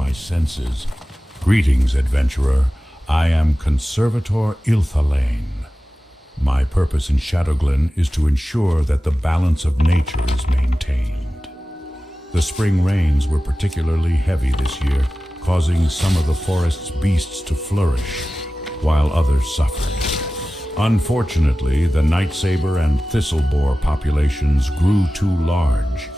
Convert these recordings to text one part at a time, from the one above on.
my senses. Greetings, adventurer. I am Conservator Ilthalane. My purpose in Shadowglen is to ensure that the balance of nature is maintained. The spring rains were particularly heavy this year, causing some of the forest's beasts to flourish, while others suffered. Unfortunately, the night saber and thistleboar populations grew too large.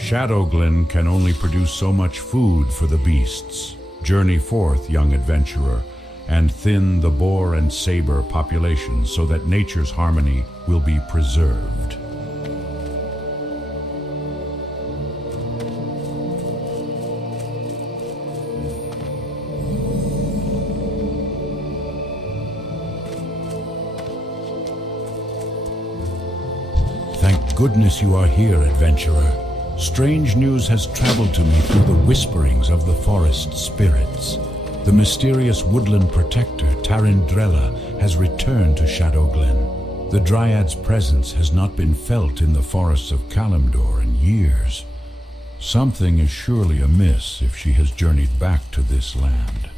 Shadowglen can only produce so much food for the beasts. Journey forth, young adventurer, and thin the boar and saber populations so that nature's harmony will be preserved. Thank goodness you are here, adventurer. Strange news has traveled to me through the whisperings of the forest spirits. The mysterious woodland protector, Tarindrella, has returned to Shadowglen. The Dryad's presence has not been felt in the forests of Kalimdor in years. Something is surely amiss if she has journeyed back to this land.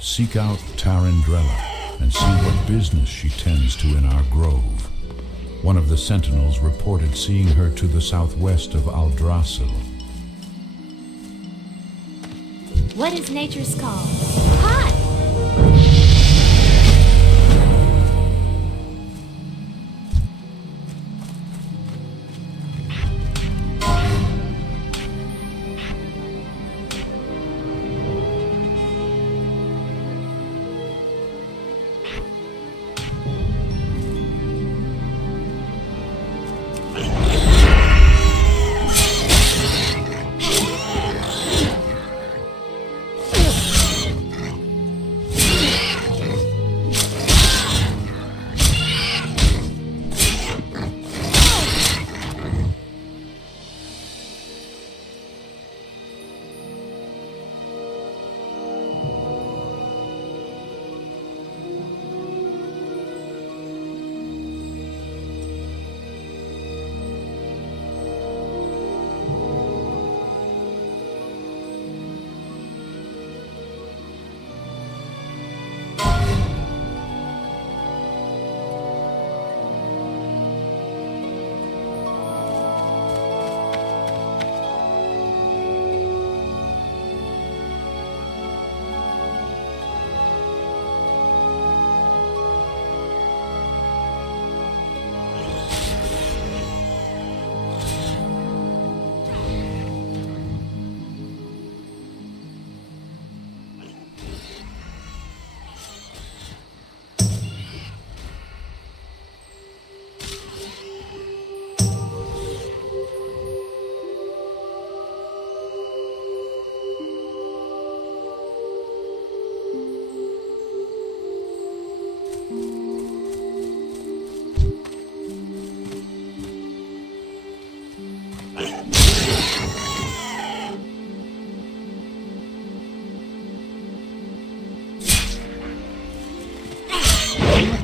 Seek out Tarindrella and see what business she tends to in our grove. One of the sentinels reported seeing her to the southwest of Aldrassil. What is nature's call? Hi!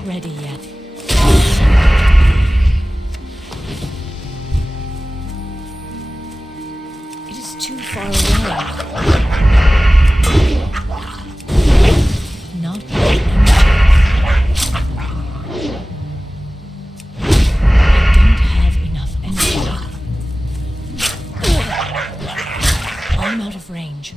Ready yet. It is too far away. Not yet. I don't have enough energy. I'm out of range.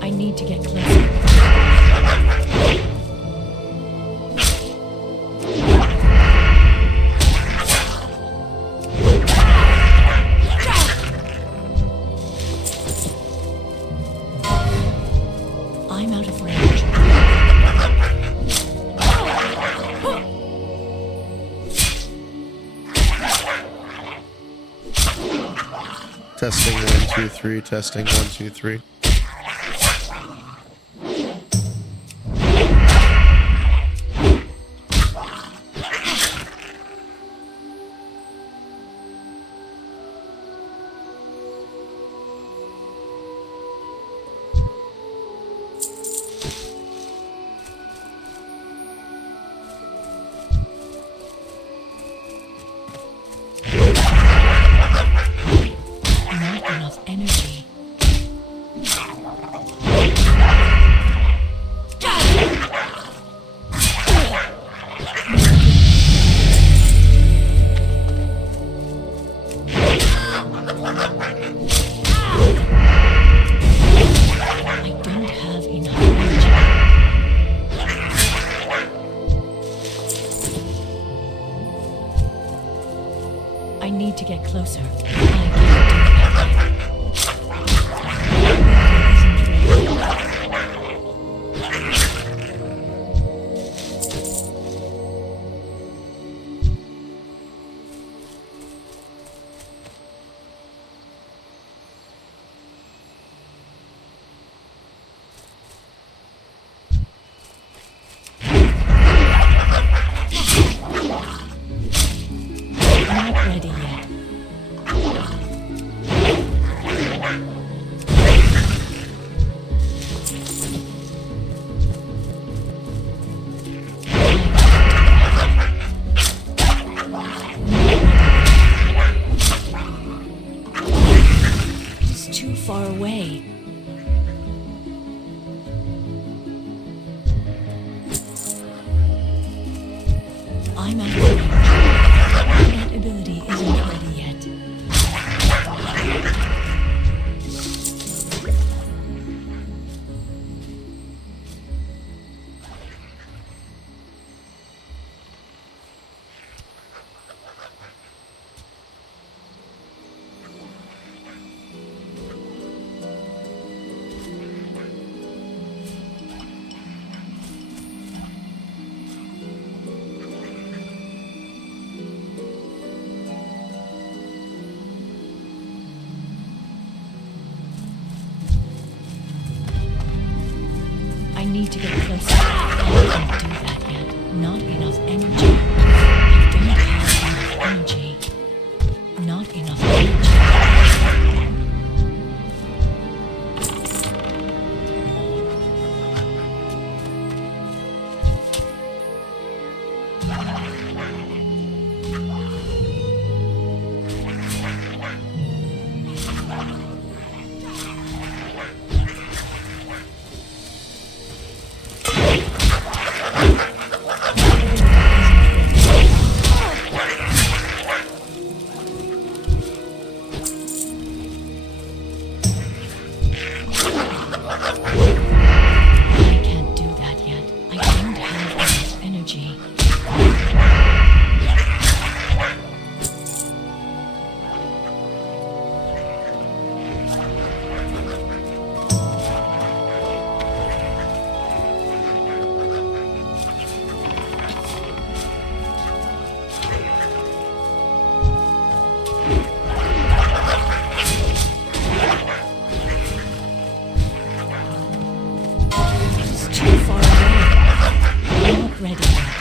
I need to get closer. 2, 3. Testing 1, 2, 3. Not enough energy. I don't have enough energy. I need to get closer. I can't do that. Isn't ready. Not ready yet. It is too far away. I'm out of range. That ability isn't ready yet. I need to get closer. I can't do that yet. Not enough energy. I don't have enough energy. Not enough energy. I can't do that yet. I don't have enough energy. It's too far away. Not ready yet.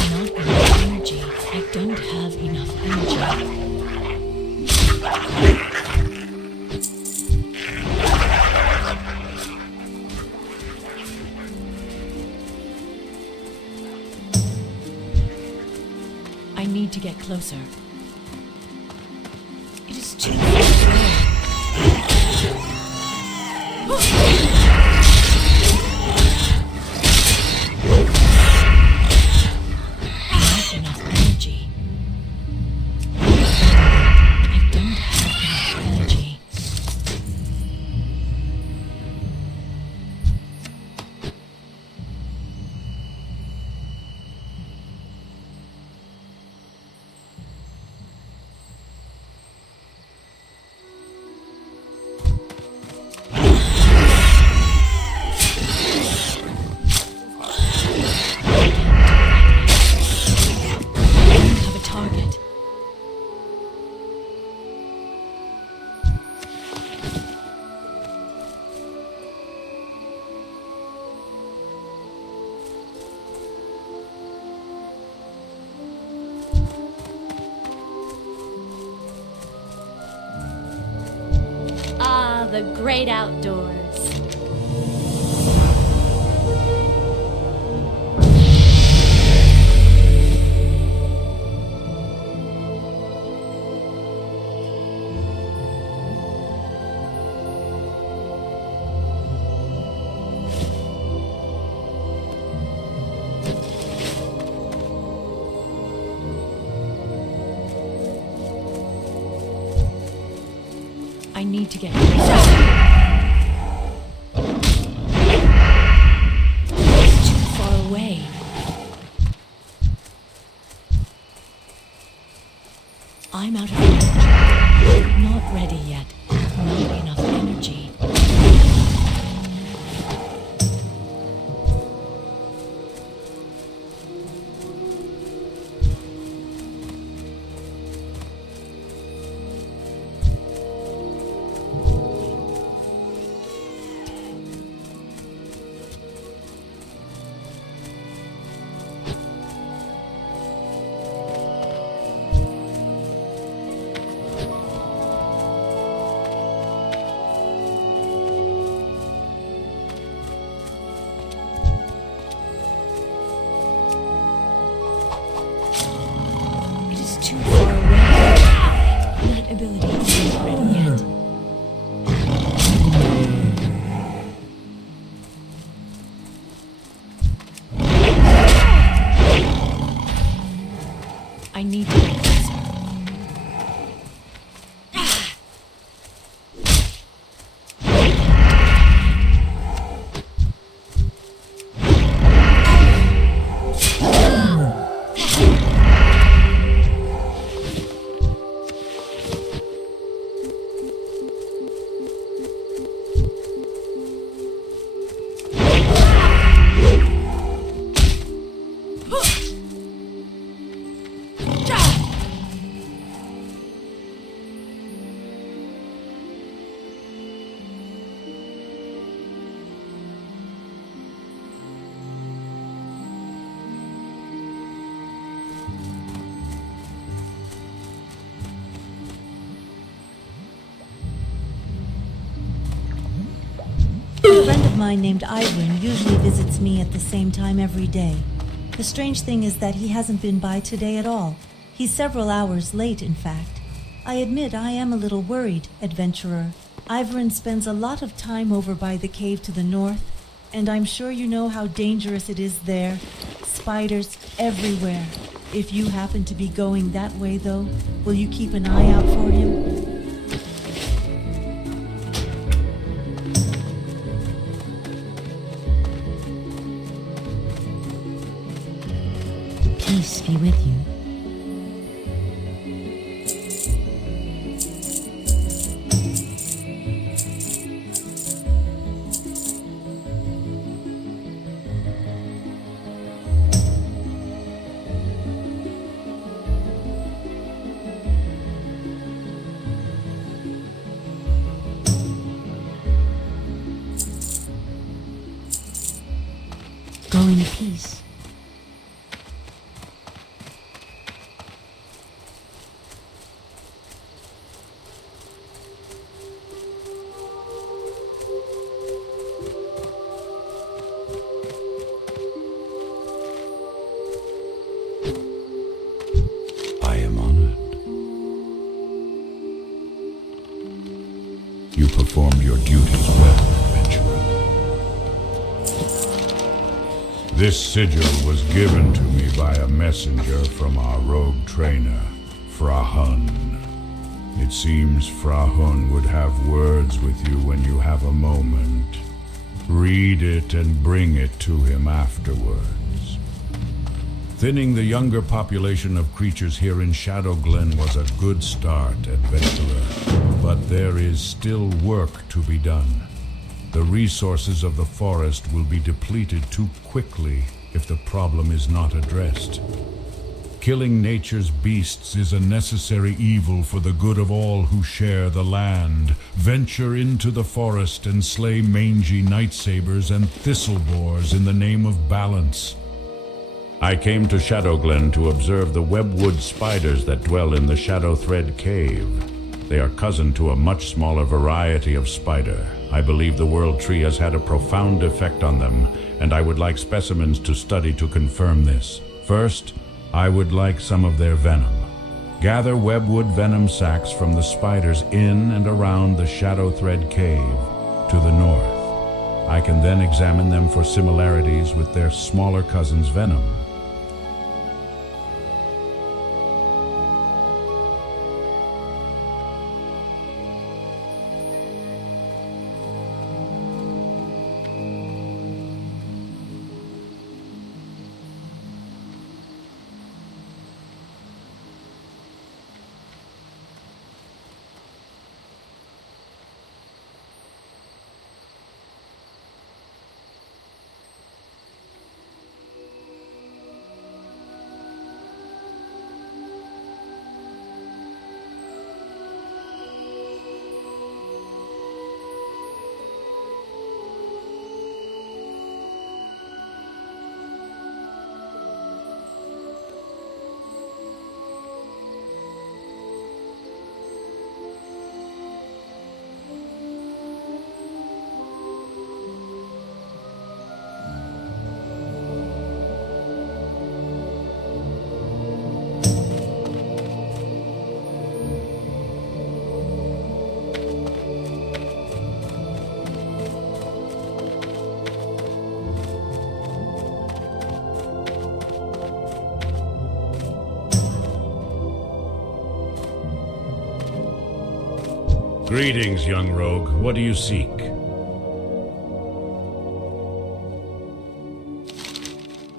Not enough energy. I don't have enough energy. I need to get closer. It is too far away. Not enough energy. I don't have enough energy. the great outdoors. I need to get closer. It's too far away. I'm out of energy. Not ready yet. Not enough energy. Too far away. That ability isn't ready yet. I need to get closer. A friend of mine named Ivan usually visits me at the same time every day. The strange thing is that he hasn't been by today at all. He's several hours late, in fact. I admit I am a little worried, adventurer. Ivan spends a lot of time over by the cave to the north, and I'm sure you know how dangerous it is there. Spiders everywhere. If you happen to be going that way, though, will you keep an eye out for him? Peace be with you. Go in peace. I am honored. You performed your duties well, adventurer. This sigil was given to me by a messenger from our rogue trainer, Frahun. It seems Frahun would have words with you when you have a moment. Read it and bring it to him afterwards. Thinning the younger population of creatures here in Shadowglen was a good start, adventurer. But there is still work to be done. The resources of the forest will be depleted too quickly if the problem is not addressed. Killing nature's beasts is a necessary evil for the good of all who share the land. Venture into the forest and slay mangy nightsabers and thistlebores in the name of balance. I came to Shadowglen to observe the webwood spiders that dwell in the Shadowthread Cave. They are cousin to a much smaller variety of spider. I believe the world tree has had a profound effect on them, and I would like specimens to study to confirm this. First, I would like some of their venom. Gather webwood venom sacs from the spiders in and around the Shadow Thread Cave to the north. I can then examine them for similarities with their smaller cousin's venom. Greetings, young rogue. What do you seek?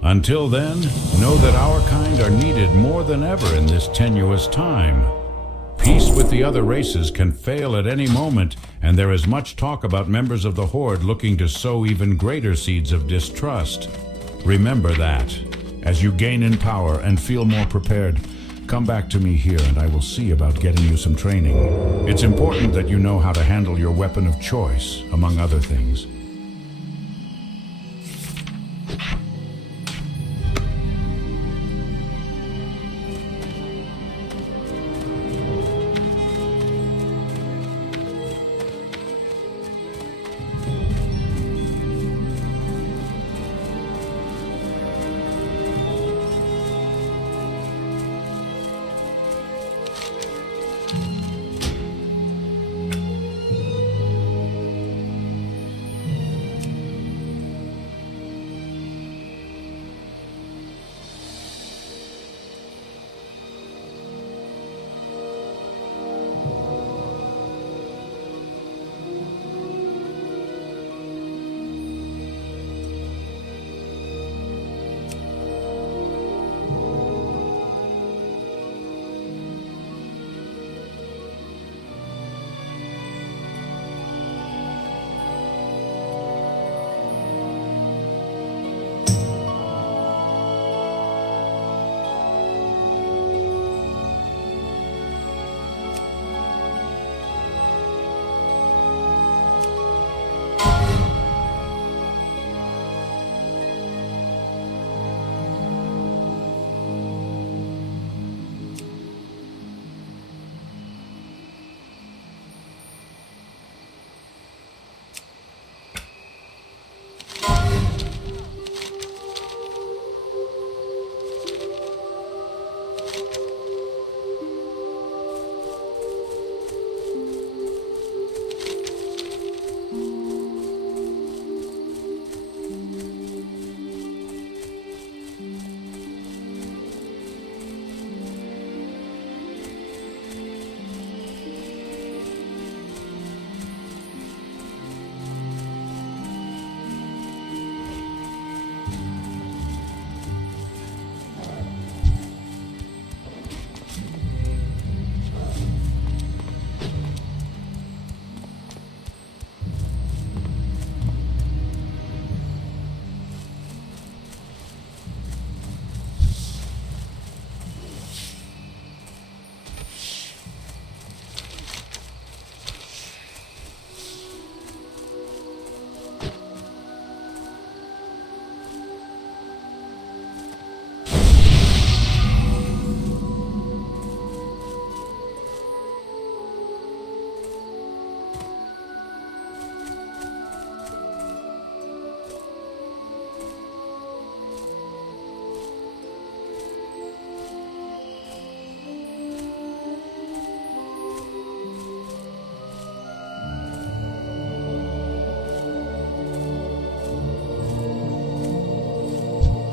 Until then, know that our kind are needed more than ever in this tenuous time. Peace with the other races can fail at any moment, and there is much talk about members of the Horde looking to sow even greater seeds of distrust. Remember that. As you gain in power and feel more prepared, come back to me here and I will see about getting you some training. It's important that you know how to handle your weapon of choice, among other things.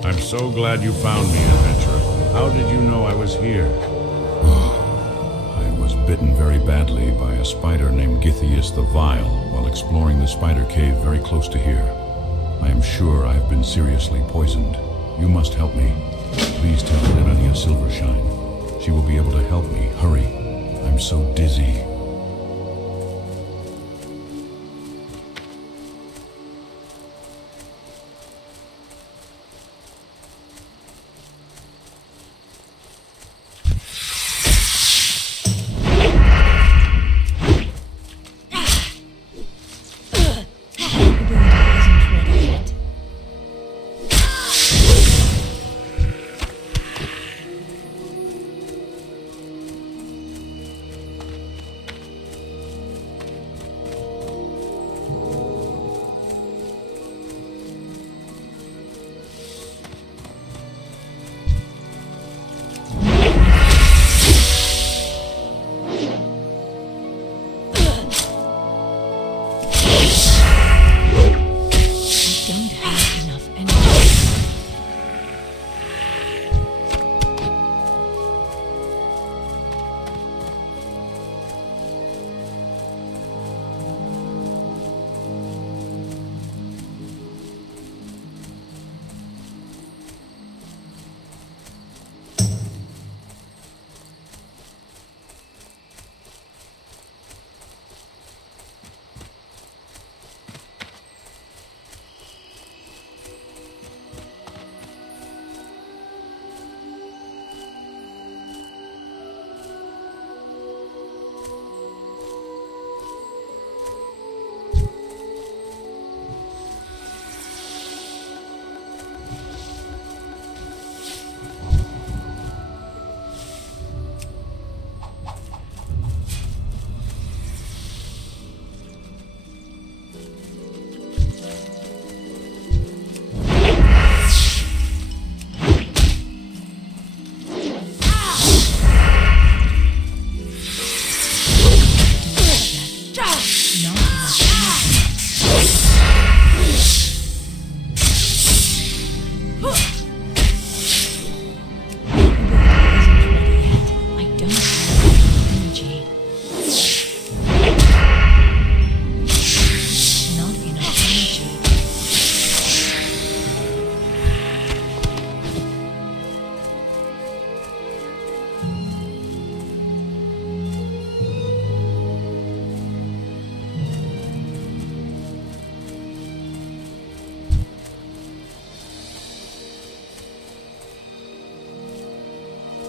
I'm so glad you found me, adventurer. How did you know I was here? I was bitten very badly by a spider named Githias the Vile while exploring the spider cave very close to here. I am sure I have been seriously poisoned. You must help me. Please tell Anania Silvershine. She will be able to help me. Hurry. I'm so dizzy.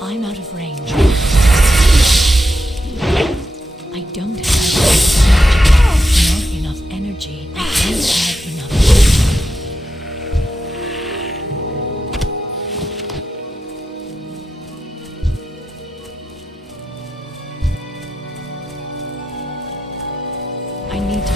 I'm out of range. I don't have enough energy. Not enough energy. I don't have enough energy. I need to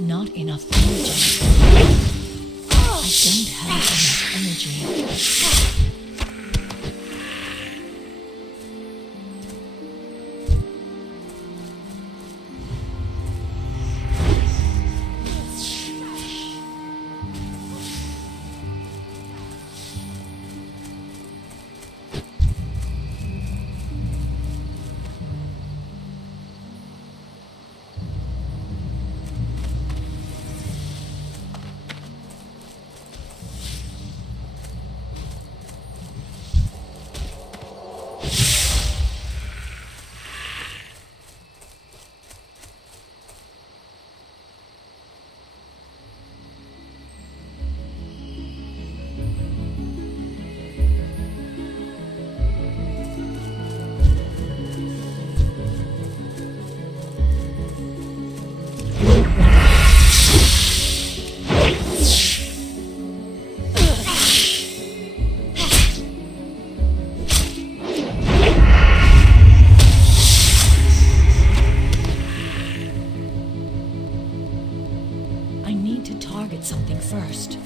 Not enough energy. I don't have enough energy. I need to target something first.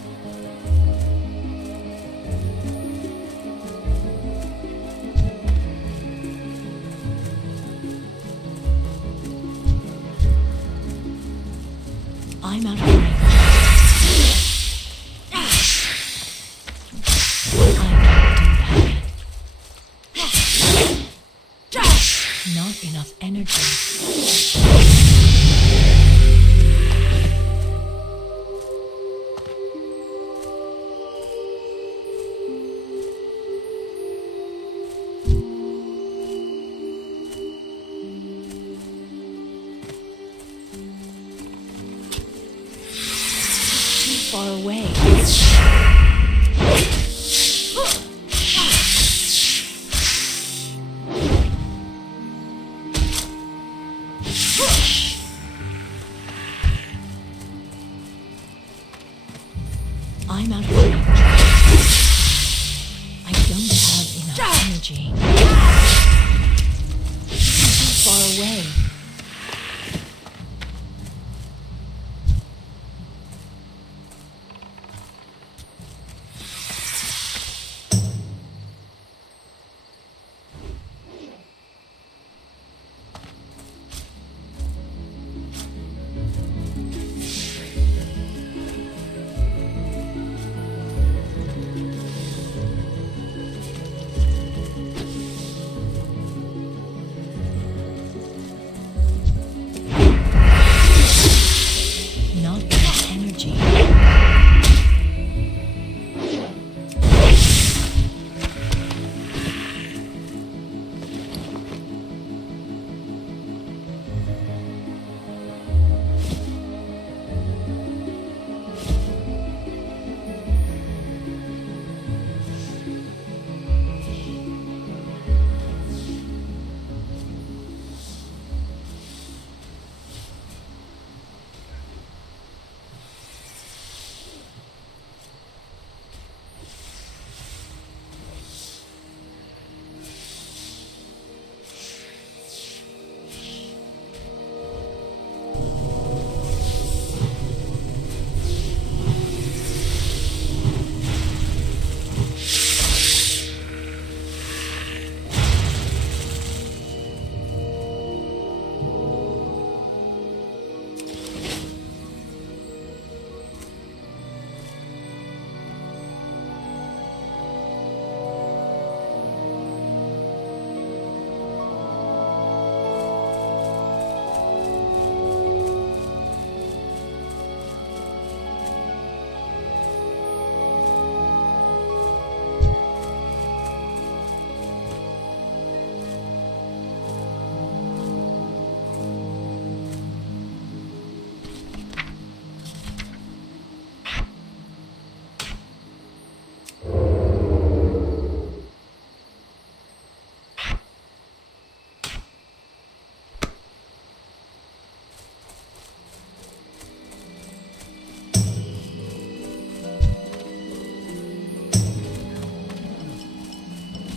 I'm out of range. I can't do that. Not enough energy. Far away. I'm out of range. I don't have enough energy. Too far away.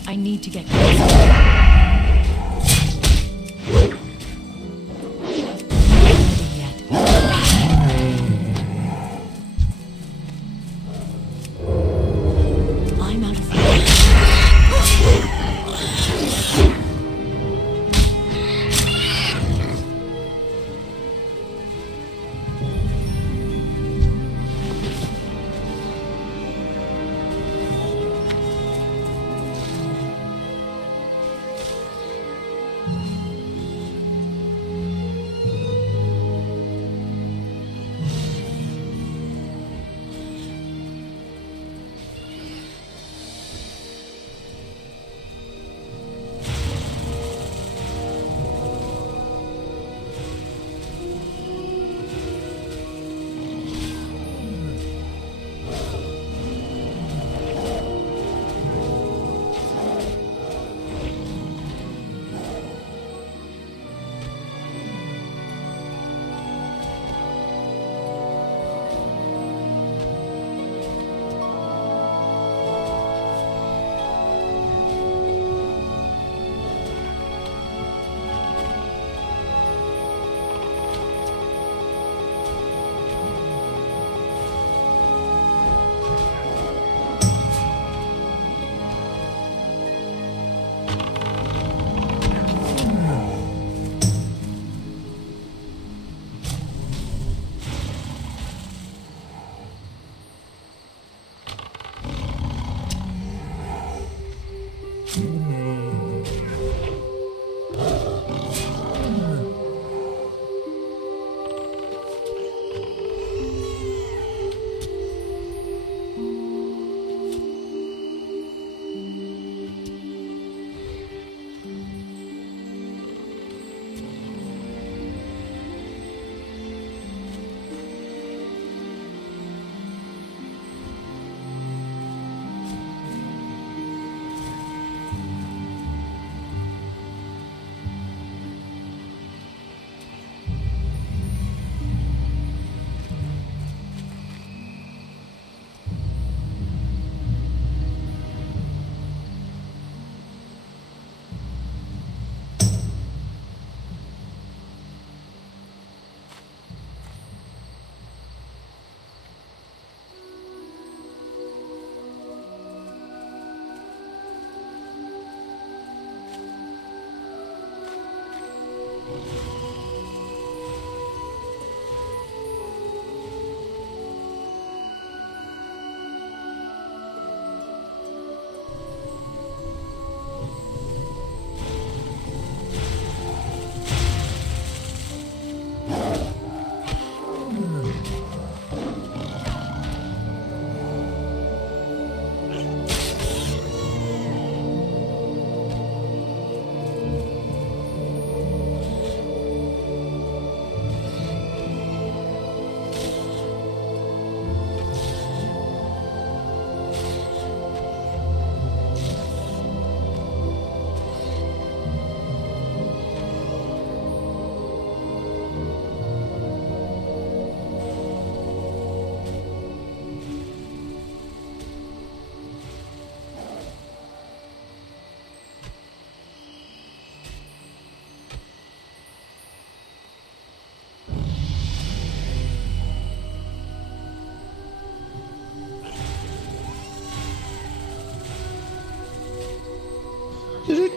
I need to get closer. Not ready yet.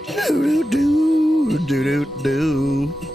Do do do do do.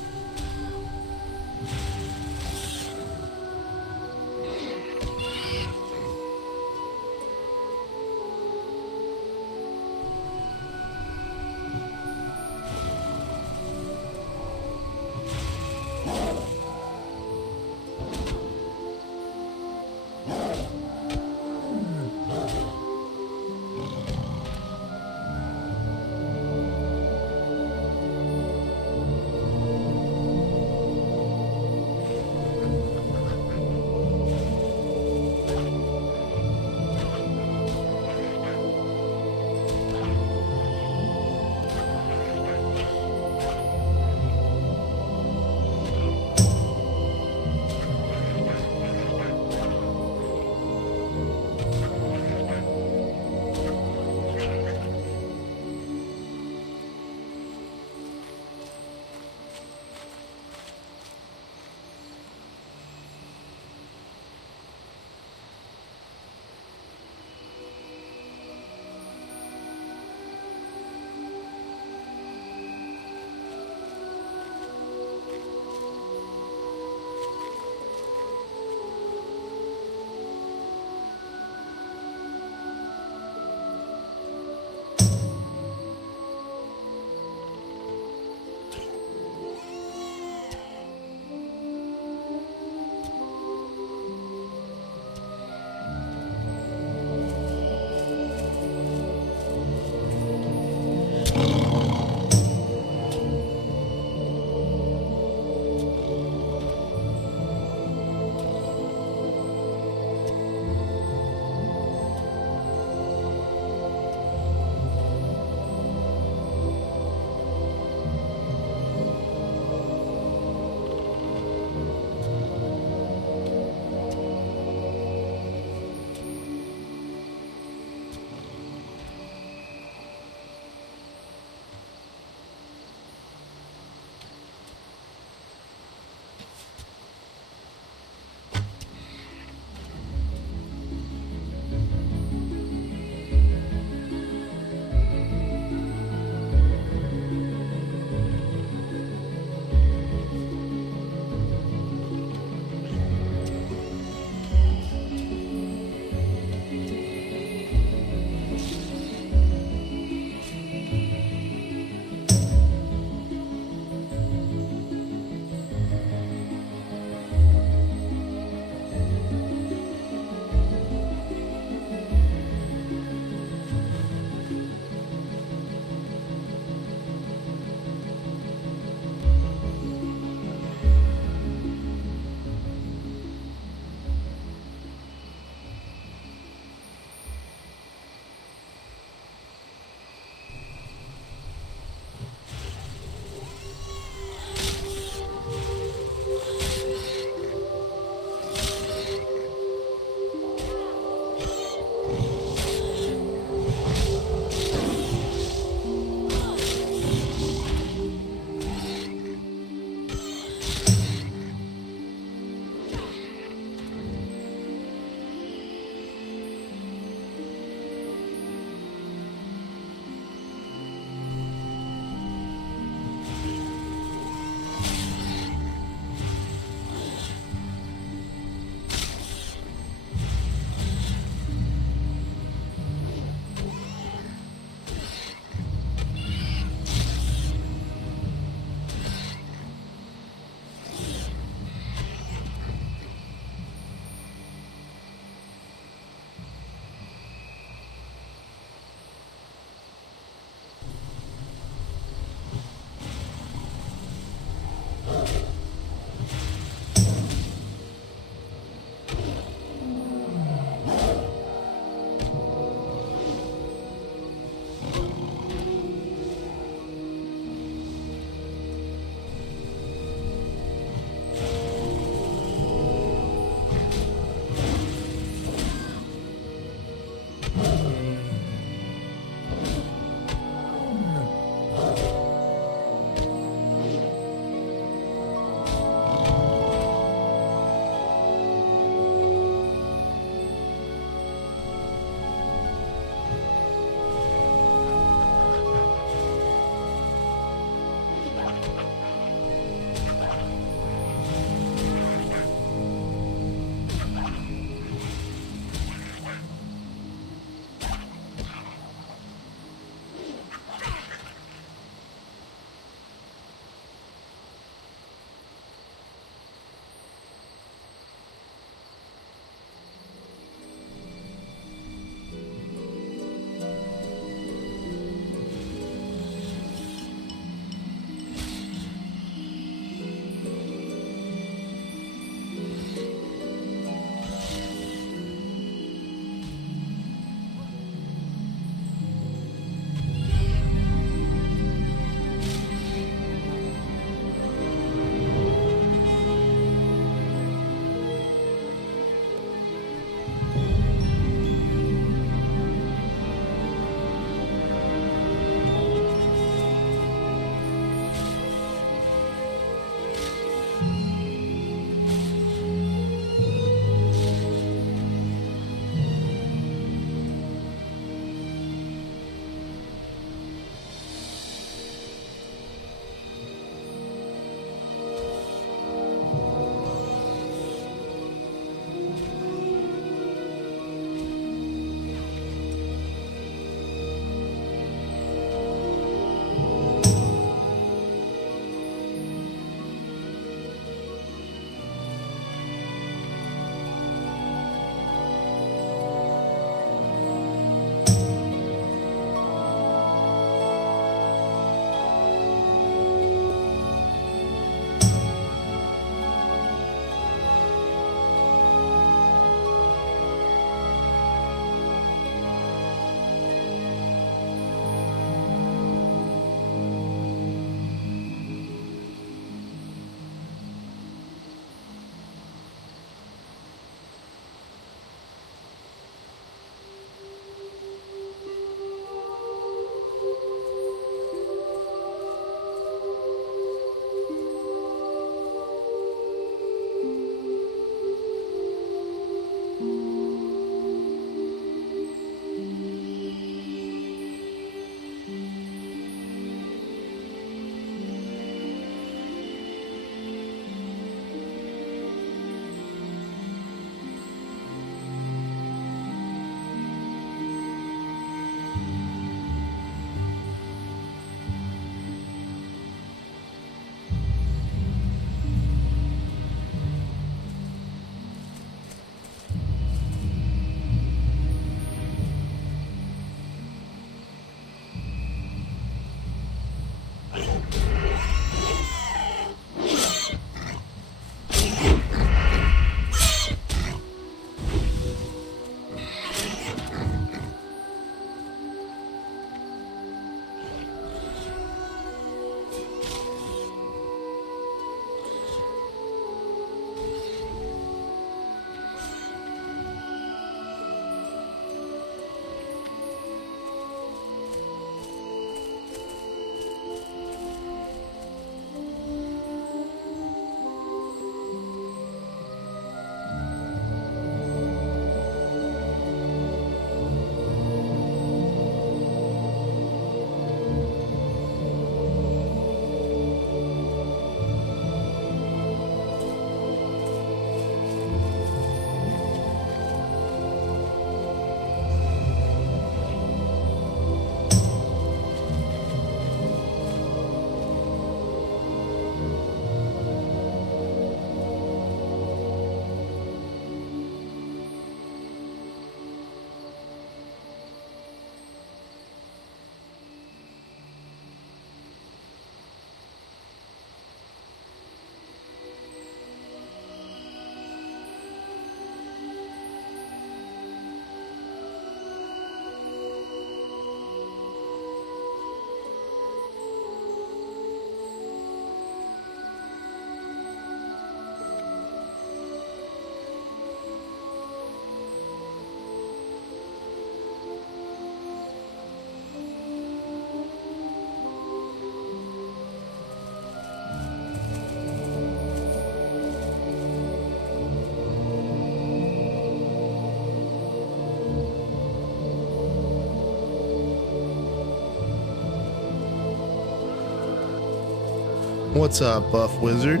What's up, Buff Wizard?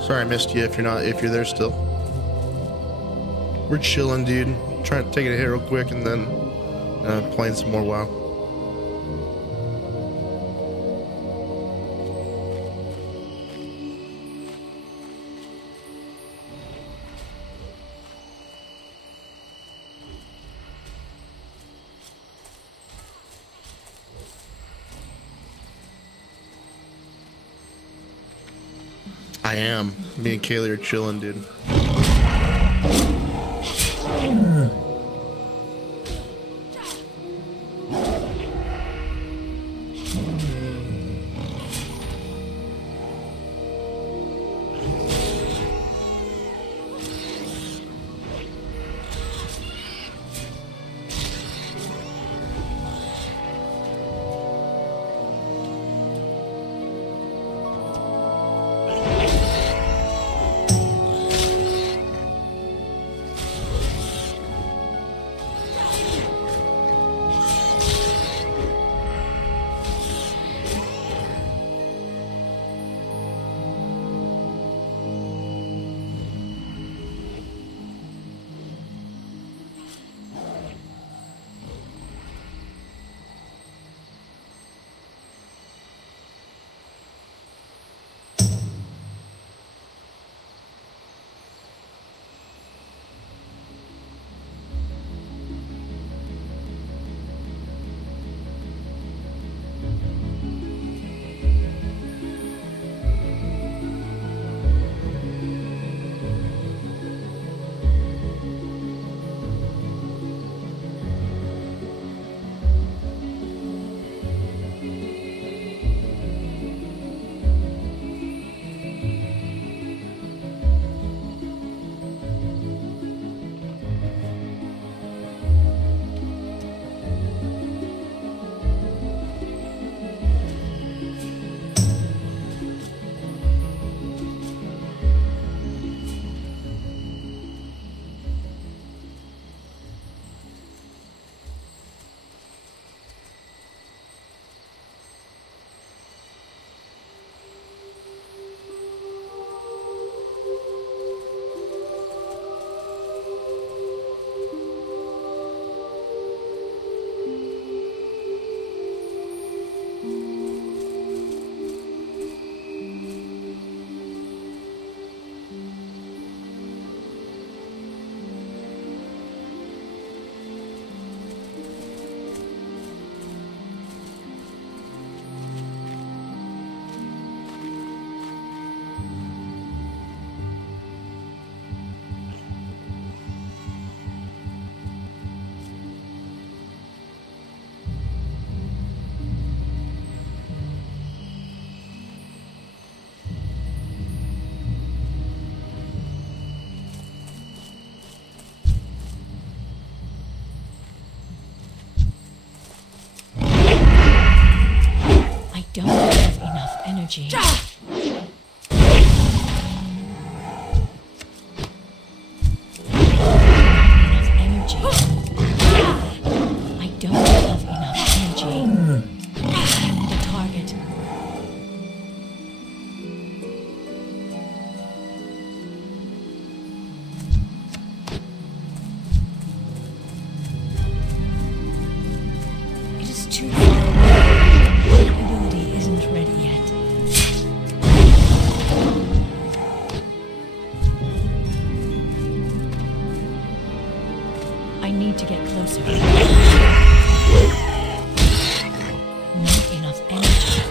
Sorry I missed you if you're there still. We're chilling, dude. Trying to take it here real quick and then playing some more WoW. I am. Me and Kaylee are chilling, dude. Don't have enough energy. I don't have enough energy. The target. It is too far away. My ability isn't ready yet. I need to get closer. Not enough energy.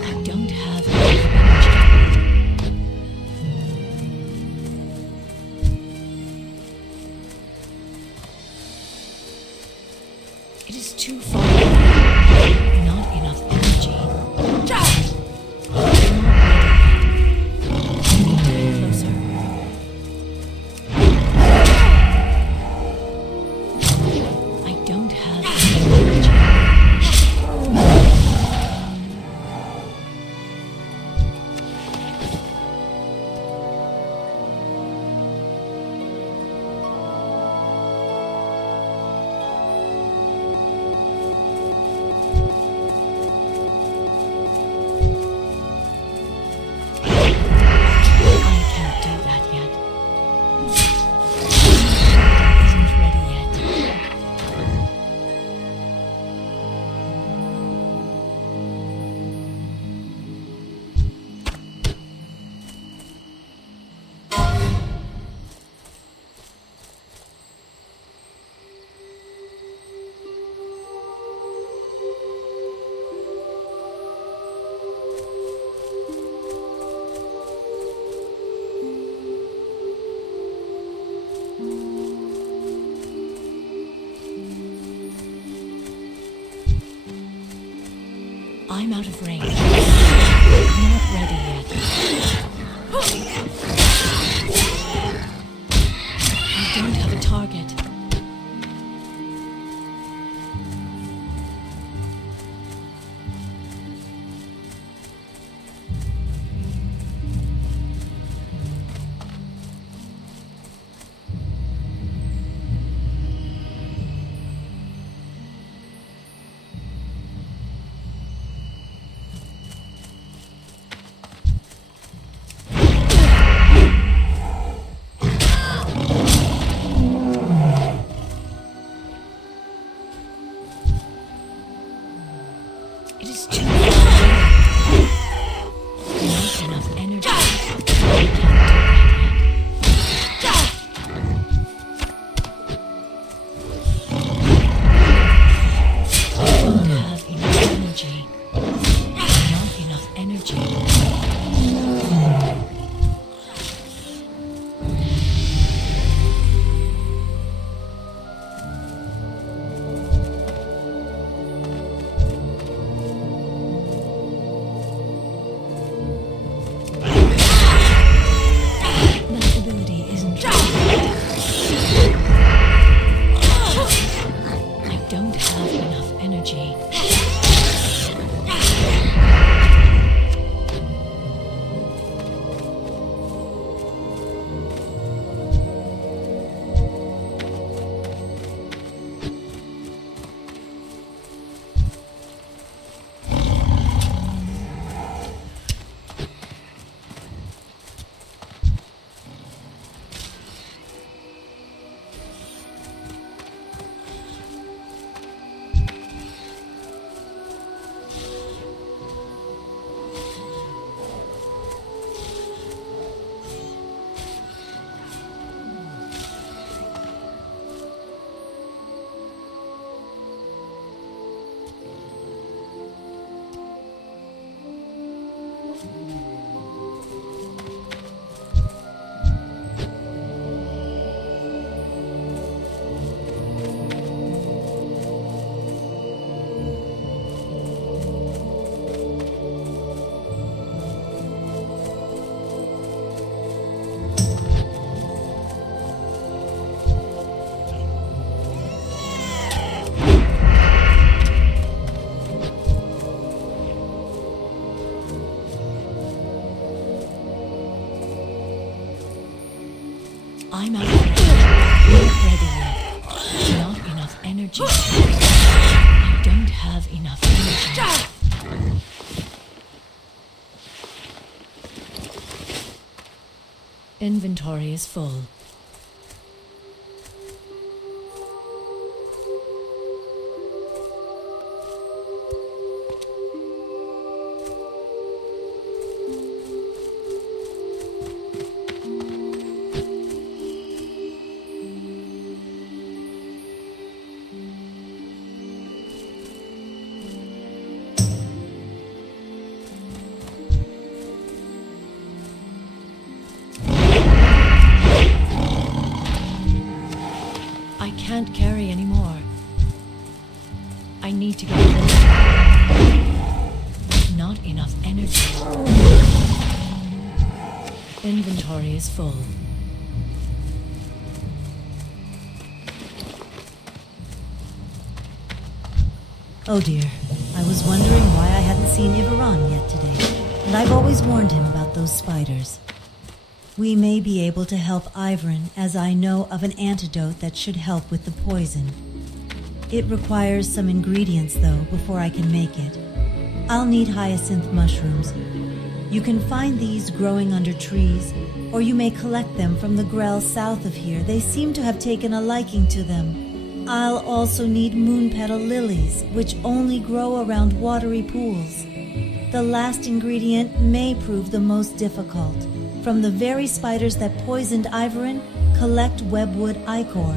I don't have enough energy. It is too far away. Not enough energy. I'm not ready yet. I need to get closer. I don't have enough energy. I'm out of range. Not ready yet. I don't have a target. It is too far away. Not enough energy. I can't do that yet. I don't have enough energy. Not enough energy. That ability isn't right. I don't have enough energy. I'm out of range. Not ready yet. Not enough energy. I don't have enough energy. Inventory is full. I can't carry anymore. I need to get closer. Not enough energy. Inventory is full. Oh dear, I was wondering why I hadn't seen Ivaran yet today, and I've always warned him about those spiders. We may be able to help Ivran, as I know of an antidote that should help with the poison. It requires some ingredients, though, before I can make it. I'll need hyacinth mushrooms. You can find these growing under trees, or you may collect them from the Grell south of here. They seem to have taken a liking to them. I'll also need moonpetal lilies, which only grow around watery pools. The last ingredient may prove the most difficult. From the very spiders that poisoned Ivran, collect webwood ichor.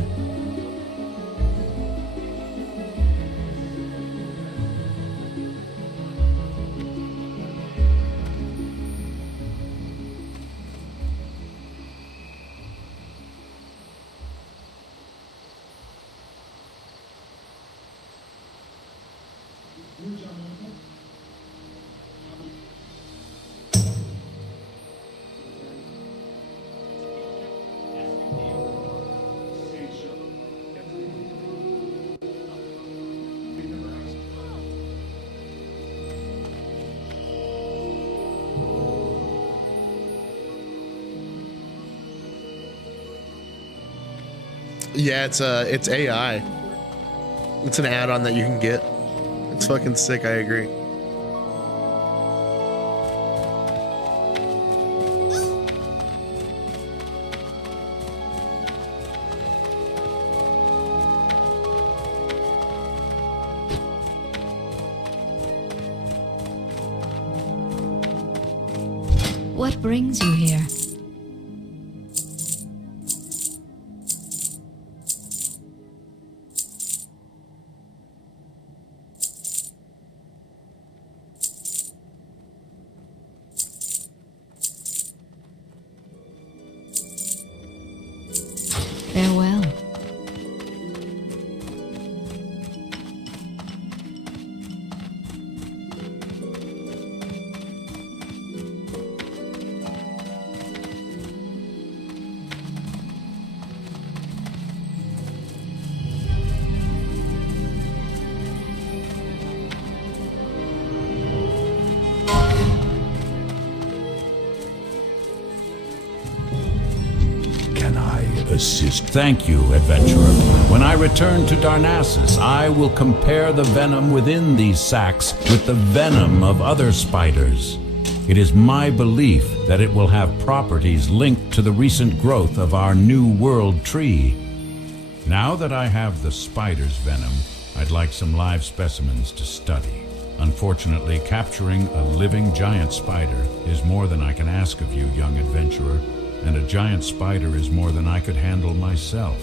Yeah, it's AI. It's an add-on that you can get. It's fucking sick, I agree. What brings you here? Farewell. Can I assist? Thank you, adventurer. When I return to Darnassus, I will compare the venom within these sacs with the venom of other spiders. It is my belief that it will have properties linked to the recent growth of our new world tree. Now that I have the spider's venom, I'd like some live specimens to study. Unfortunately, capturing a living giant spider is more than I can ask of you, young adventurer, and a giant spider is more than I could handle myself.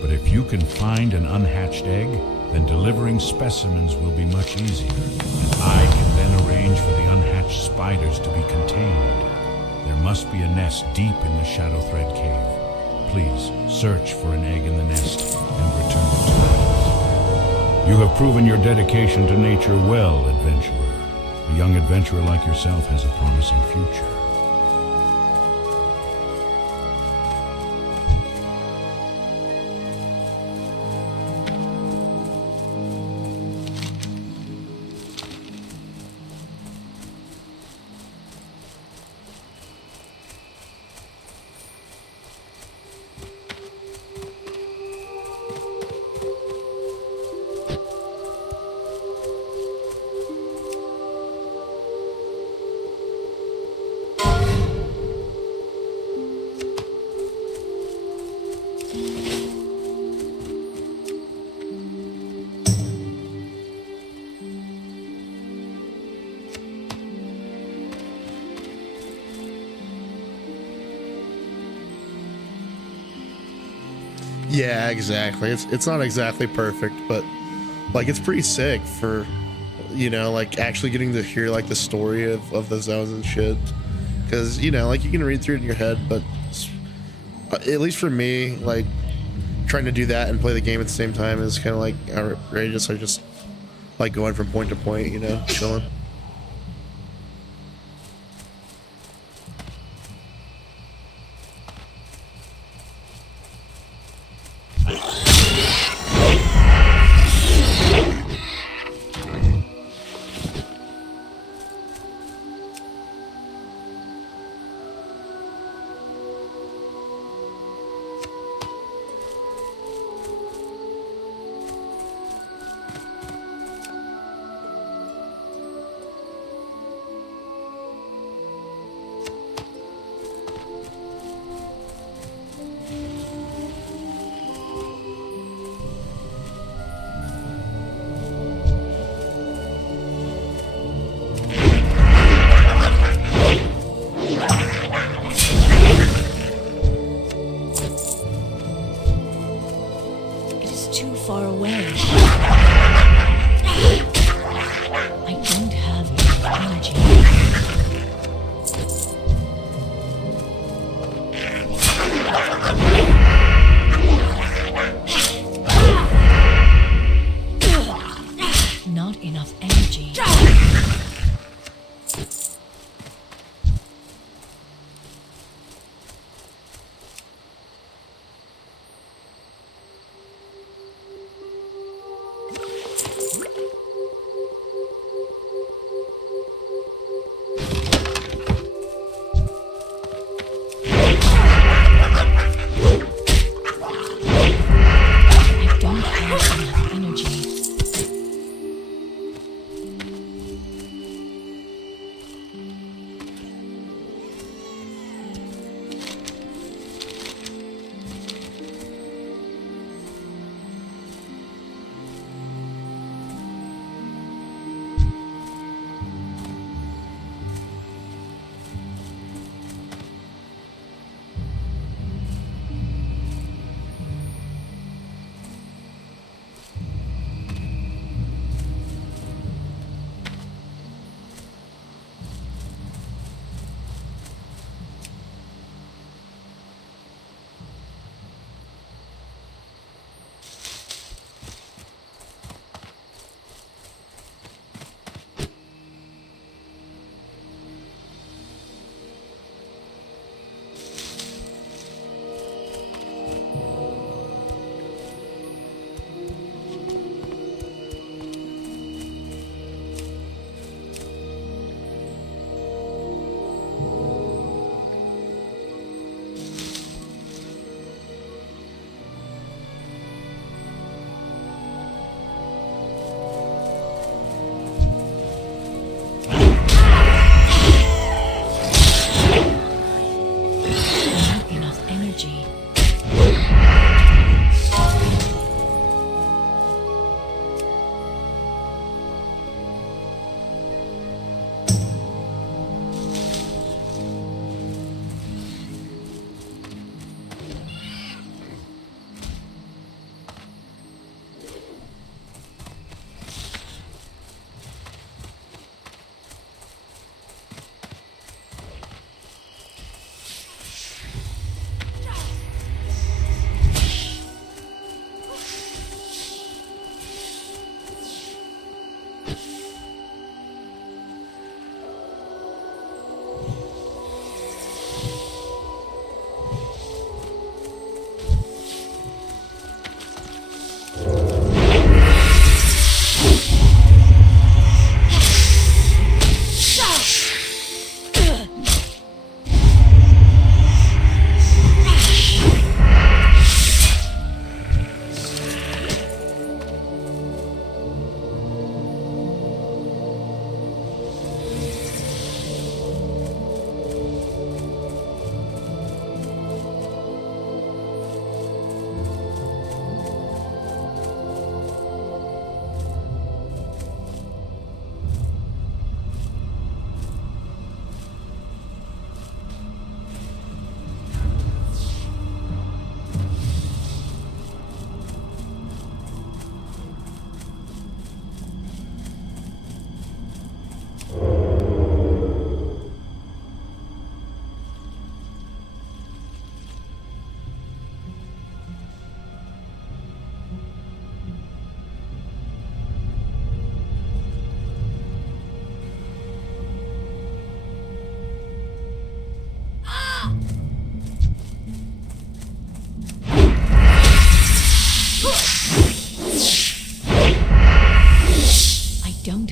But if you can find an unhatched egg, then delivering specimens will be much easier, and I can then arrange for the unhatched spiders to be contained. There must be a nest deep in the Shadow Thread Cave. Please search for an egg in the nest and return it to me. You have proven your dedication to nature well, adventurer. A young adventurer like yourself has a promising future. Yeah, exactly. It's not exactly perfect, but like it's pretty sick for, you know, like actually getting to hear like the story of the zones and shit. Because, you know, like you can read through it in your head, but at least for me, like trying to do that and play the game at the same time is kind of like outrageous. I just like going from point to point, you know, chilling. Too far away. I don't have enough energy. Not enough energy.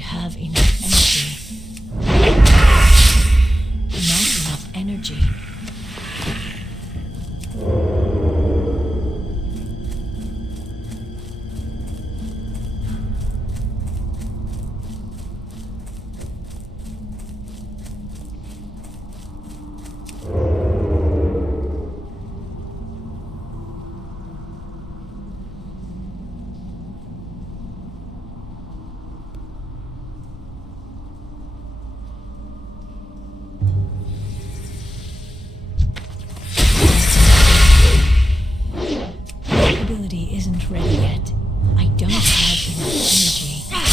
have enough energy. Not enough energy. Ability isn't ready yet. I don't have enough energy. Not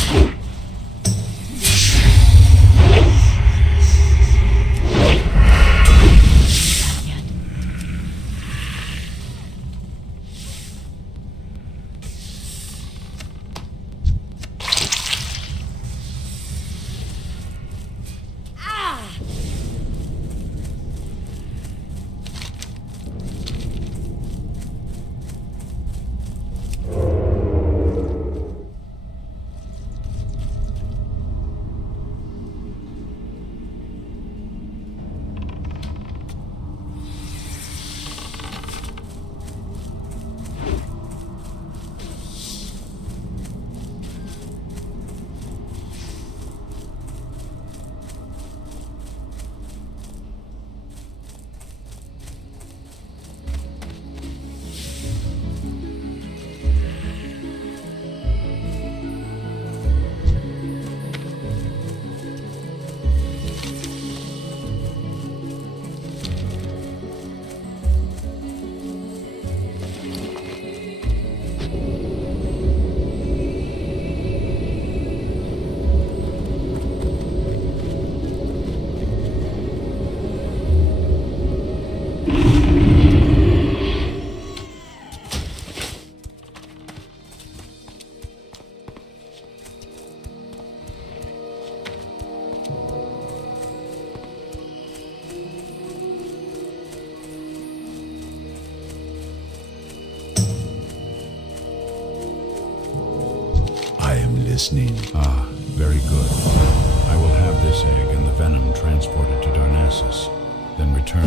yet. I am listening. Ah, very good. I will have this egg and the venom transported to Darnassus, then return.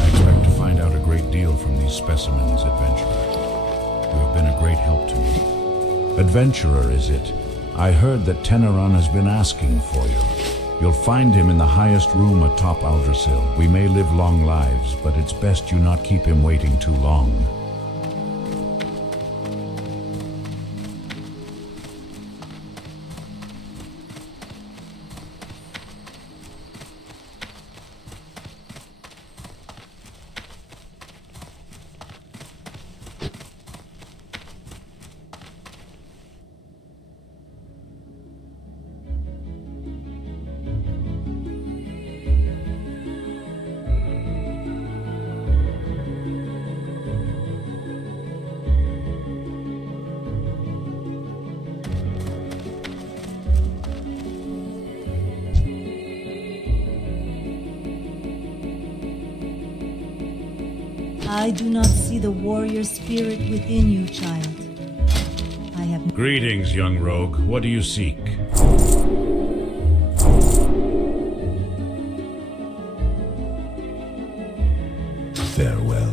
I expect to find out a great deal from these specimens, Adventurer. You have been a great help to me. Adventurer, is it? I heard that Teneron has been asking for you. You'll find him in the highest room atop Aldrasil. We may live long lives, but it's best you not keep him waiting too long. I do not see the warrior spirit within you, child. I have Greetings, young rogue. What do you seek? Farewell.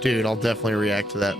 Dude, I'll definitely react to that.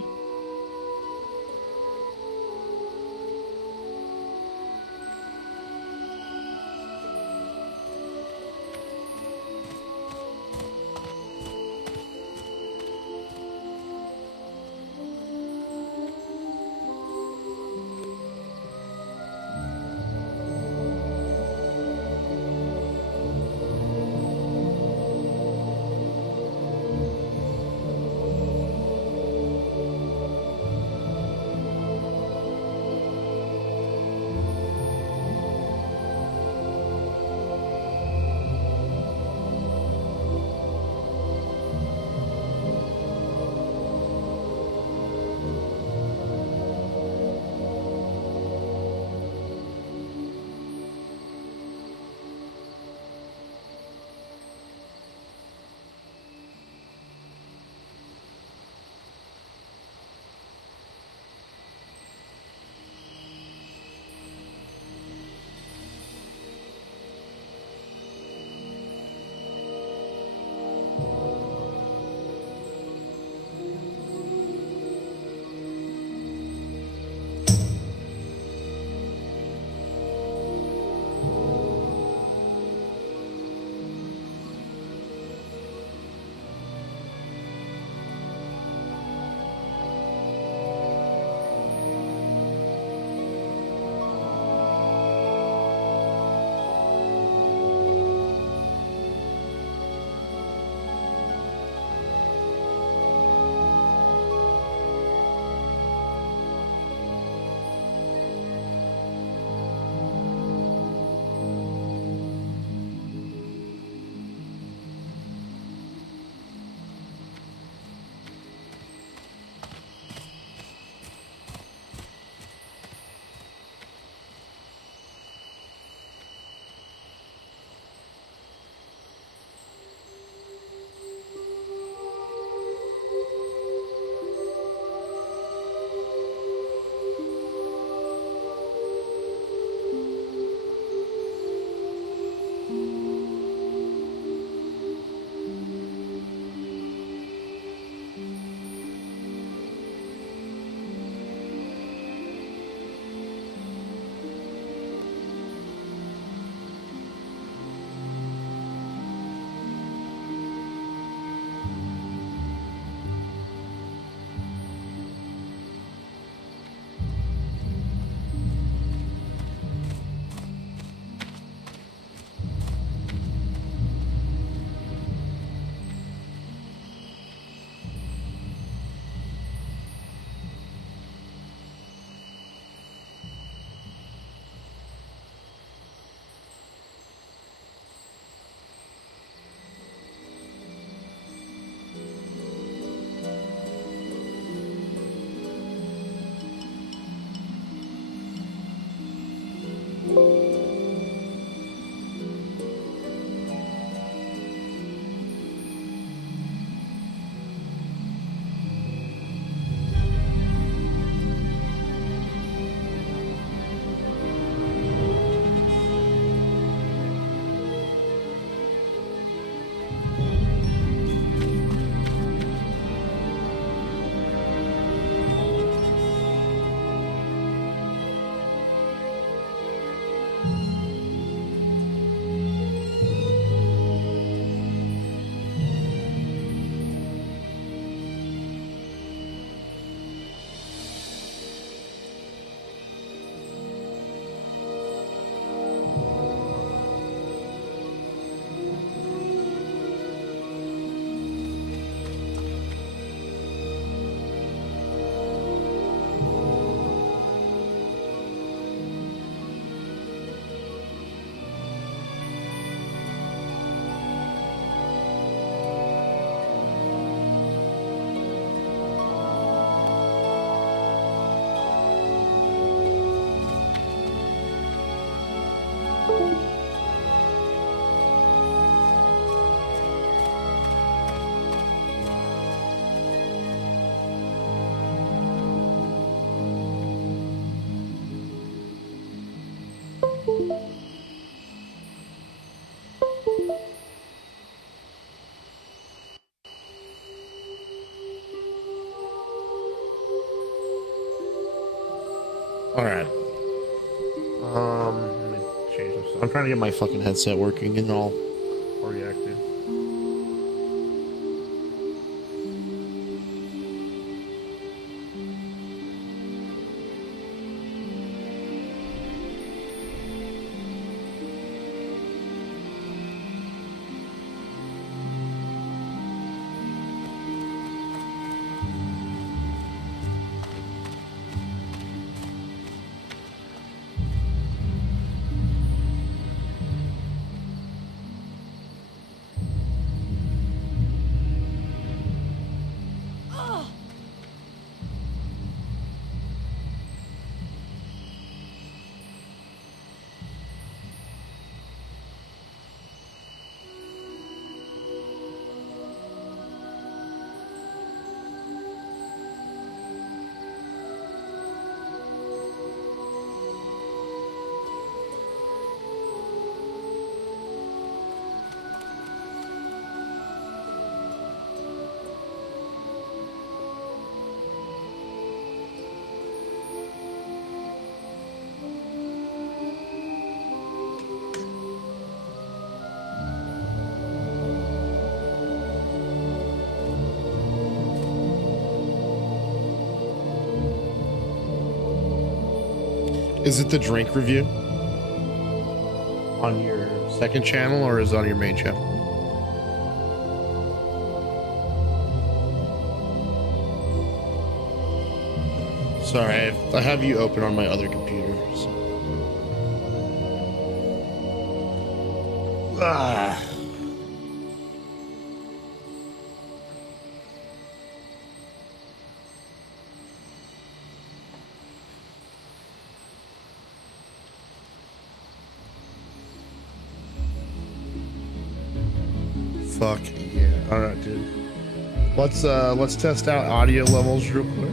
All right. Let me change this. I'm trying to get my fucking headset working and all reactive. Is it the drink review on your second channel or is it on your main channel? Sorry, I have you open on my other computer. So. Ah. Fuck yeah! All right, dude. Let's test out audio levels real quick.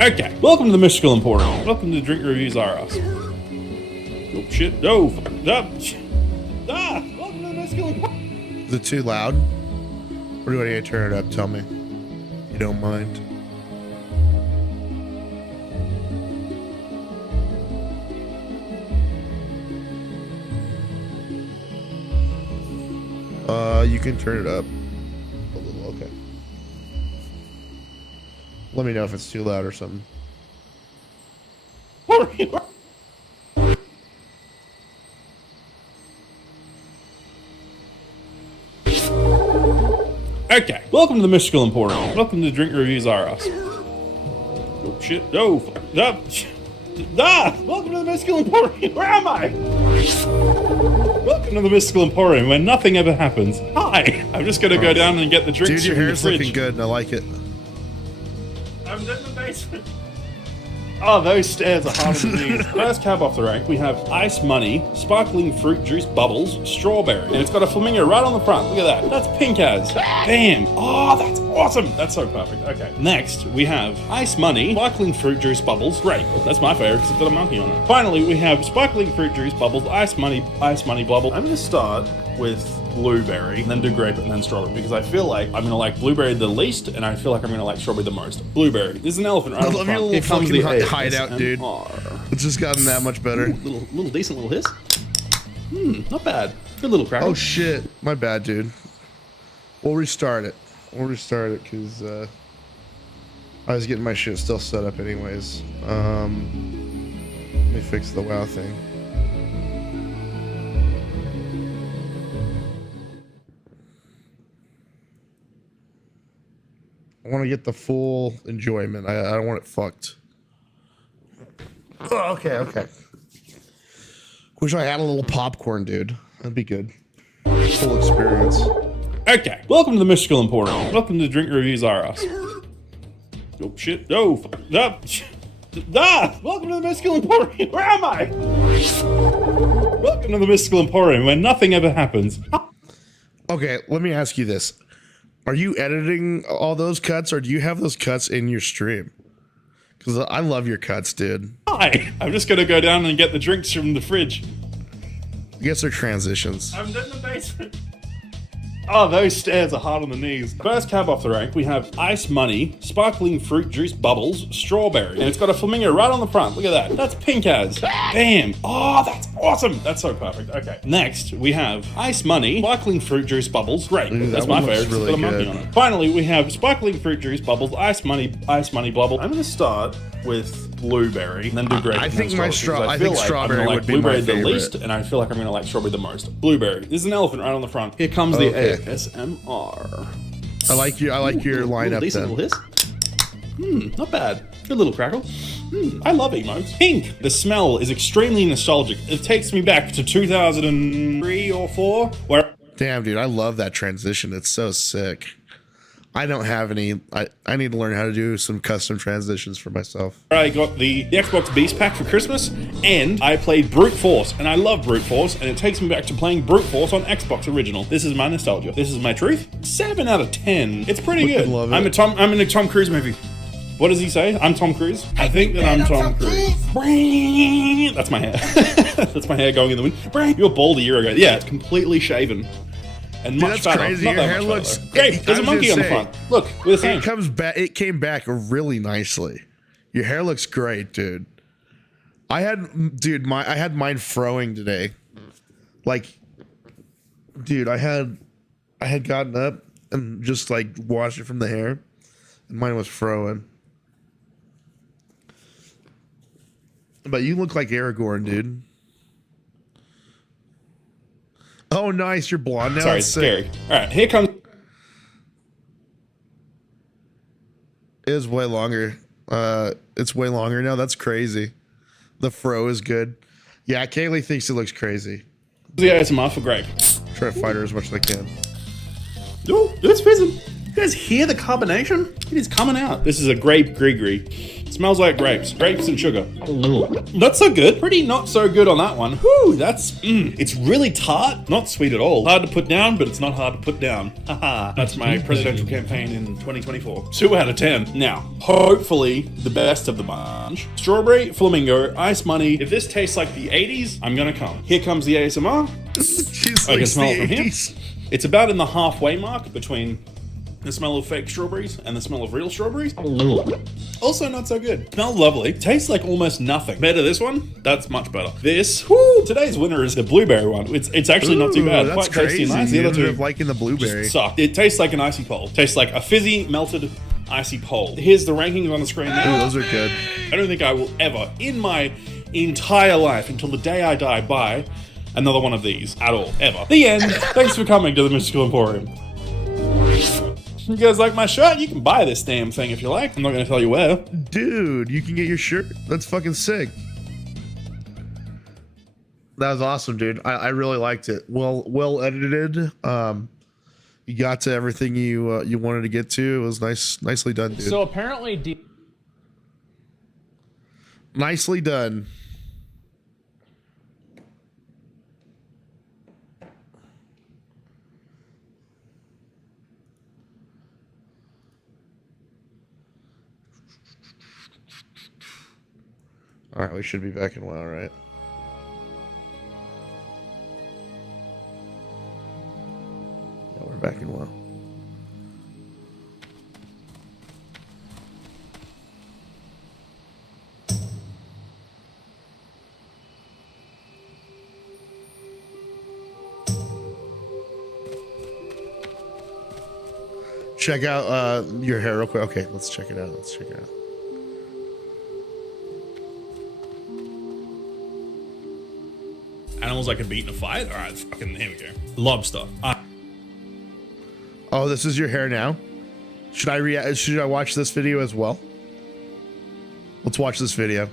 Okay, welcome to the Mystical Emporium. Welcome to Drink Reviews R Us. Oh shit! No! Welcome to the Mystical Emporium. Is it too loud? Or do I need to turn it up? Tell me. You don't mind? You can turn it up a little. Okay. Let me know if it's too loud or something. Okay, welcome to the Mystical Emporium. Welcome to Drink Reviews R Us. Oh shit! No! Welcome to the Mystical Emporium. Where am I? Welcome to the Mystical Emporium, where nothing ever happens. Hi! I'm just gonna go down and get the drinks Dude, your from the hair's fridge. looking good and I like it. I'm in the basement. Oh, those stairs are harder than these. First cab off the rank, we have Ice Money, Sparkling Fruit Juice Bubbles, Strawberry. And it's got a flamingo right on the front. Look at that. That's pink as. Bam! Oh, that's awesome. That's so perfect. Okay. Next, we have Ice Money, Sparkling Fruit Juice Bubbles. Grape. That's my favorite because it's got a monkey on it. Finally, we have Sparkling Fruit Juice Bubbles, Ice Money Bubble. I'm going to start with blueberry, then do grape, and then strawberry, because I feel like I'm gonna like blueberry the least, and I feel like I'm gonna like strawberry the most. Blueberry. This is an elephant right I on the love your front. little Here comes fucking the hideout, dude. ASMR. It's just gotten that much better. Ooh, little decent little hiss. Not bad. Good little cracker. Oh shit, my bad, dude. We'll restart it. Because I was getting my shit still set up anyways. Let me fix the WoW thing. I want to get the full enjoyment. I don't want it fucked. Oh, okay. Wish I had a little popcorn, dude. That'd be good. Full experience. Okay, welcome to the Mystical Emporium. Welcome to Drink Reviews R Us. Oh shit! No! Welcome to the Mystical Emporium. Where am I? Welcome to the Mystical Emporium, where nothing ever happens. Okay, let me ask you this. Are you editing all those cuts, or do you have those cuts in your stream? Because I love your cuts, dude. Hi! I'm just gonna go down and get the drinks from the fridge. I guess they're transitions. I'm in the basement. Oh, those stairs are hard on the knees. First cab off the rank, we have Ice Money, Sparkling Fruit Juice Bubbles, Strawberry. And it's got a flamingo right on the front. Look at that. That's pink as. Bam. Oh, that's awesome. That's so perfect. Okay. Next, we have Ice Money, Sparkling Fruit Juice Bubbles. Great. Ooh, That's that my one looks favorite. It's really got a monkey good. on it. Finally, we have Sparkling Fruit Juice Bubbles, Ice Money Bubble. I'm going to start with blueberry and then do grape. I and think then my strawberry, I because think feel strawberry I'm gonna would be my blueberry the favorite. least, and I feel like I'm going to like strawberry the most. Blueberry. There's an elephant right on the front. Here comes the Okay. ASMR. I like your lineup Decent then. little hiss. Not bad. Good little crackle. I love emotes. Pink. The smell is extremely nostalgic. It takes me back to 2003 or 4, where Damn, dude, I love that transition. It's so sick. I don't have any. I need to learn how to do some custom transitions for myself. I got the Xbox Beast Pack for Christmas, and I played Brute Force, and I love Brute Force, and it takes me back to playing Brute Force on Xbox Original. This is my nostalgia. This is my truth. 7 out of 10. It's pretty good. love it. I'm in a Tom Cruise movie. What does he say? I'm Tom Cruise? I think that I'm Tom Cruise. That's my hair. That's my hair going in the wind. You were bald a year ago. Yeah, it's completely shaven. And much that's fatter. crazy. Not Your that hair much looks- fatter. Hey, there's I a was monkey on gonna the say, front. Look, with a thing. It comes back. It came back really nicely. Your hair looks great, dude. I had mine froing today. Like, dude, I had gotten up and just like washed it from the hair, and mine was froing. But you look like Aragorn, dude. Oh, nice. You're blonde now. Sorry, That's it's sick. scary. All right, here comes. It is way longer. It's way longer now. That's crazy. The fro is good. Yeah, Kaylee thinks it looks crazy. The ASMR for grape. Try to fight her as much as I can. Oh, it's fizzing. You guys hear the carbonation? It is coming out. This is a grape gree. Smells like grapes. Grapes and sugar. Not so good. Pretty not so good on that one. Whew, that's, it's really tart. Not sweet at all. Hard to put down, but it's not hard to put down. Haha. That's my presidential campaign in 2024. 2 out of 10. Now, hopefully, the best of the bunch. Strawberry, flamingo, ice money. If this tastes like the 80s, I'm gonna come. Here comes the ASMR. She's I can smell it the from here. 80s. It's about in the halfway mark between the smell of fake strawberries and the smell of real strawberries. Also not so good. Smells lovely. Tastes like almost nothing. Better this one? That's much better. This, whoo, today's winner is the blueberry one. It's actually not too bad. Ooh, Quite that's tasty and crazy. nice. The You other ended two up liking the blueberry. just suck. It tastes like an icy pole. Tastes like a fizzy, melted icy pole. Here's the rankings on the screen Ooh, now. those are good. I don't think I will ever, in my entire life, until the day I die, buy another one of these at all, ever. The end. Thanks for coming to the Mystical Emporium. You guys like my shirt? You can buy this damn thing if you like. I'm not going to tell you where. Dude, you can get your shirt. That's fucking sick. That was awesome, dude. I really liked it. Well edited. You got to everything you wanted to get to. It was nicely done, dude. So apparently, Nicely done. All right, we should be back in a while, right? Yeah, we're back in a while. Check out your hair real quick. Okay, let's check it out. Animals I can beat in a fight? All right, fucking, here we go. Lobster. Oh, this is your hair now? Should I watch this video as well? Let's watch this video.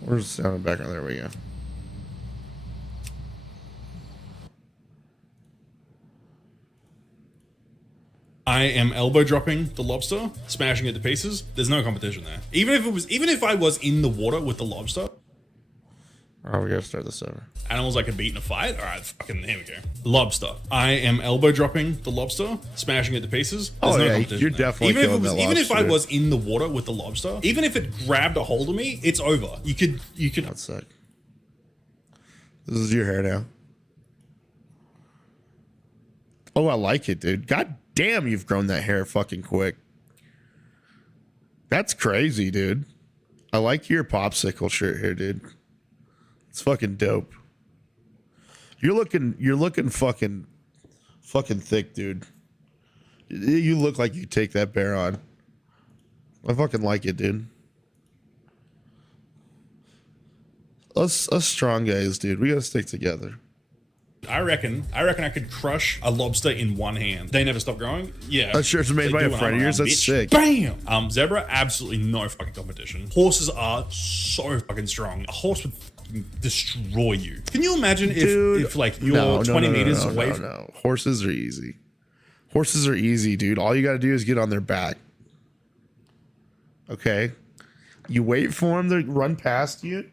Where's the sound in the background? There we go. I am elbow dropping the lobster, smashing it to pieces. There's no competition there. Even if I was in the water with the lobster. Oh, we gotta start this over. Animals I could beat in a fight? All right, fucking, here we go. Lobster. I am elbow dropping the lobster, smashing it to pieces. There's Oh, yeah, competition you're there. definitely even if killing that even if I lobster. was in the water with the lobster, even if it grabbed a hold of me, it's over. You could. That's sick. This is your hair now. Oh, I like it, dude. God damn, you've grown that hair fucking quick. That's crazy, dude. I like your popsicle shirt here, dude. It's fucking dope. You're looking fucking thick, dude. You look like you take that bear on. I fucking like it, dude. Us strong guys, dude. We gotta stick together. I reckon I could crush a lobster in one hand. They never stop growing. Yeah. That shirt's made They by do a an friend of arm yours. around, That's bitch. sick. Bam. Zebra, absolutely no fucking competition. Horses are so fucking strong. A horse would fucking destroy you. Can you imagine if like you're 20 meters away? No. Horses are easy. Horses are easy, dude. All you gotta do is get on their back. Okay. You wait for them to run past you.